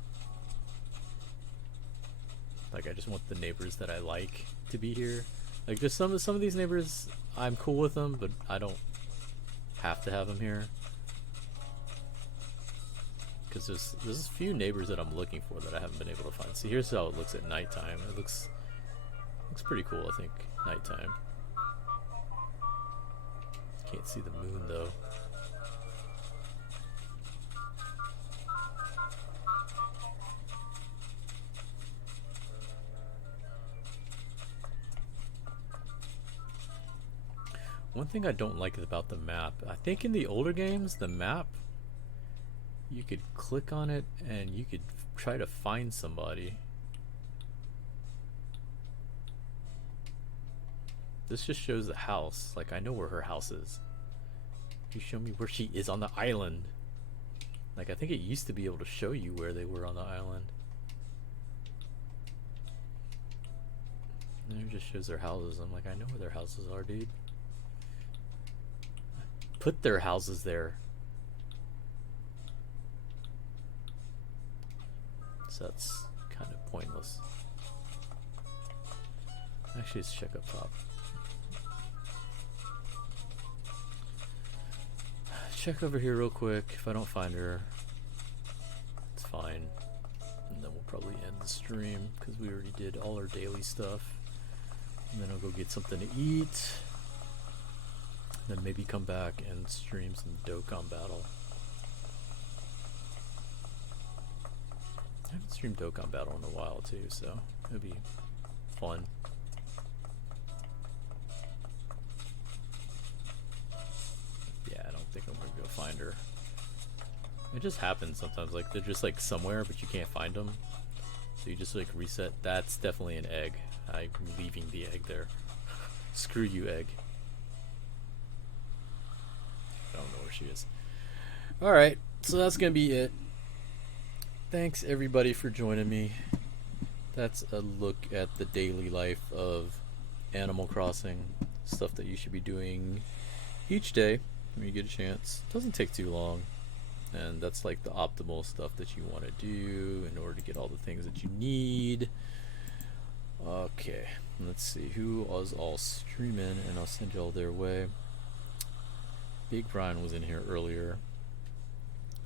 Like, I just want the neighbors that I like to be here. Like, just some of these neighbors, I'm cool with them, but I don't have to have them here. Because there's a few neighbors that I'm looking for that I haven't been able to find. See, here's how it looks at nighttime. It looks pretty cool, I think, nighttime. Can't see the moon, though. One thing I don't like about the map, I think in the older games, the map, you could click on it and you could try to find somebody. This just shows the house. Like, I know where her house is. You show me where she is on the island. Like, I think it used to be able to show you where they were on the island. And it just shows their houses. I'm like, I know where their houses are, dude. Put their houses there. So that's kind of pointless. Actually, let's check up top. Check over here real quick. If I don't find her, it's fine. And then we'll probably end the stream because we already did all our daily stuff. And then I'll go get something to eat. Then maybe come back and stream some Dokkan Battle. I haven't streamed Dokkan Battle in a while too, so it'll be fun. Yeah, I don't think I'm gonna go find her. It just happens sometimes, like they're just like somewhere but you can't find them. So you just like reset. That's definitely an egg. I'm leaving the egg there. Screw you, egg. I don't know where she is. Alright, so that's gonna be it. Thanks everybody for joining me. That's a look at the daily life of Animal Crossing. Stuff that you should be doing each day when you get a chance. Doesn't take too long. And that's like the optimal stuff that you want to do in order to get all the things that you need. Okay, let's see who was all streaming, and I'll send you all their way. Big Brian was in here earlier.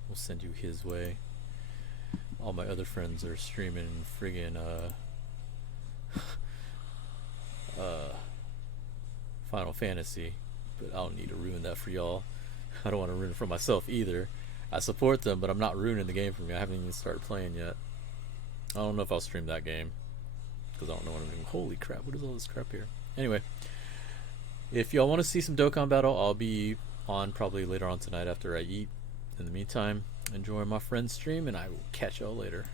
We'll send you his way. All my other friends are streaming friggin' Final Fantasy, but I don't need to ruin that for y'all. I don't want to ruin it for myself either. I support them, but I'm not ruining the game for me. I haven't even started playing yet. I don't know if I'll stream that game because I don't know what I'm doing. Holy crap, what is all this crap here? Anyway, if y'all want to see some Dokkan Battle, I'll be on probably later on tonight after I eat. In the meantime, enjoy my friend's stream, and I will catch y'all later.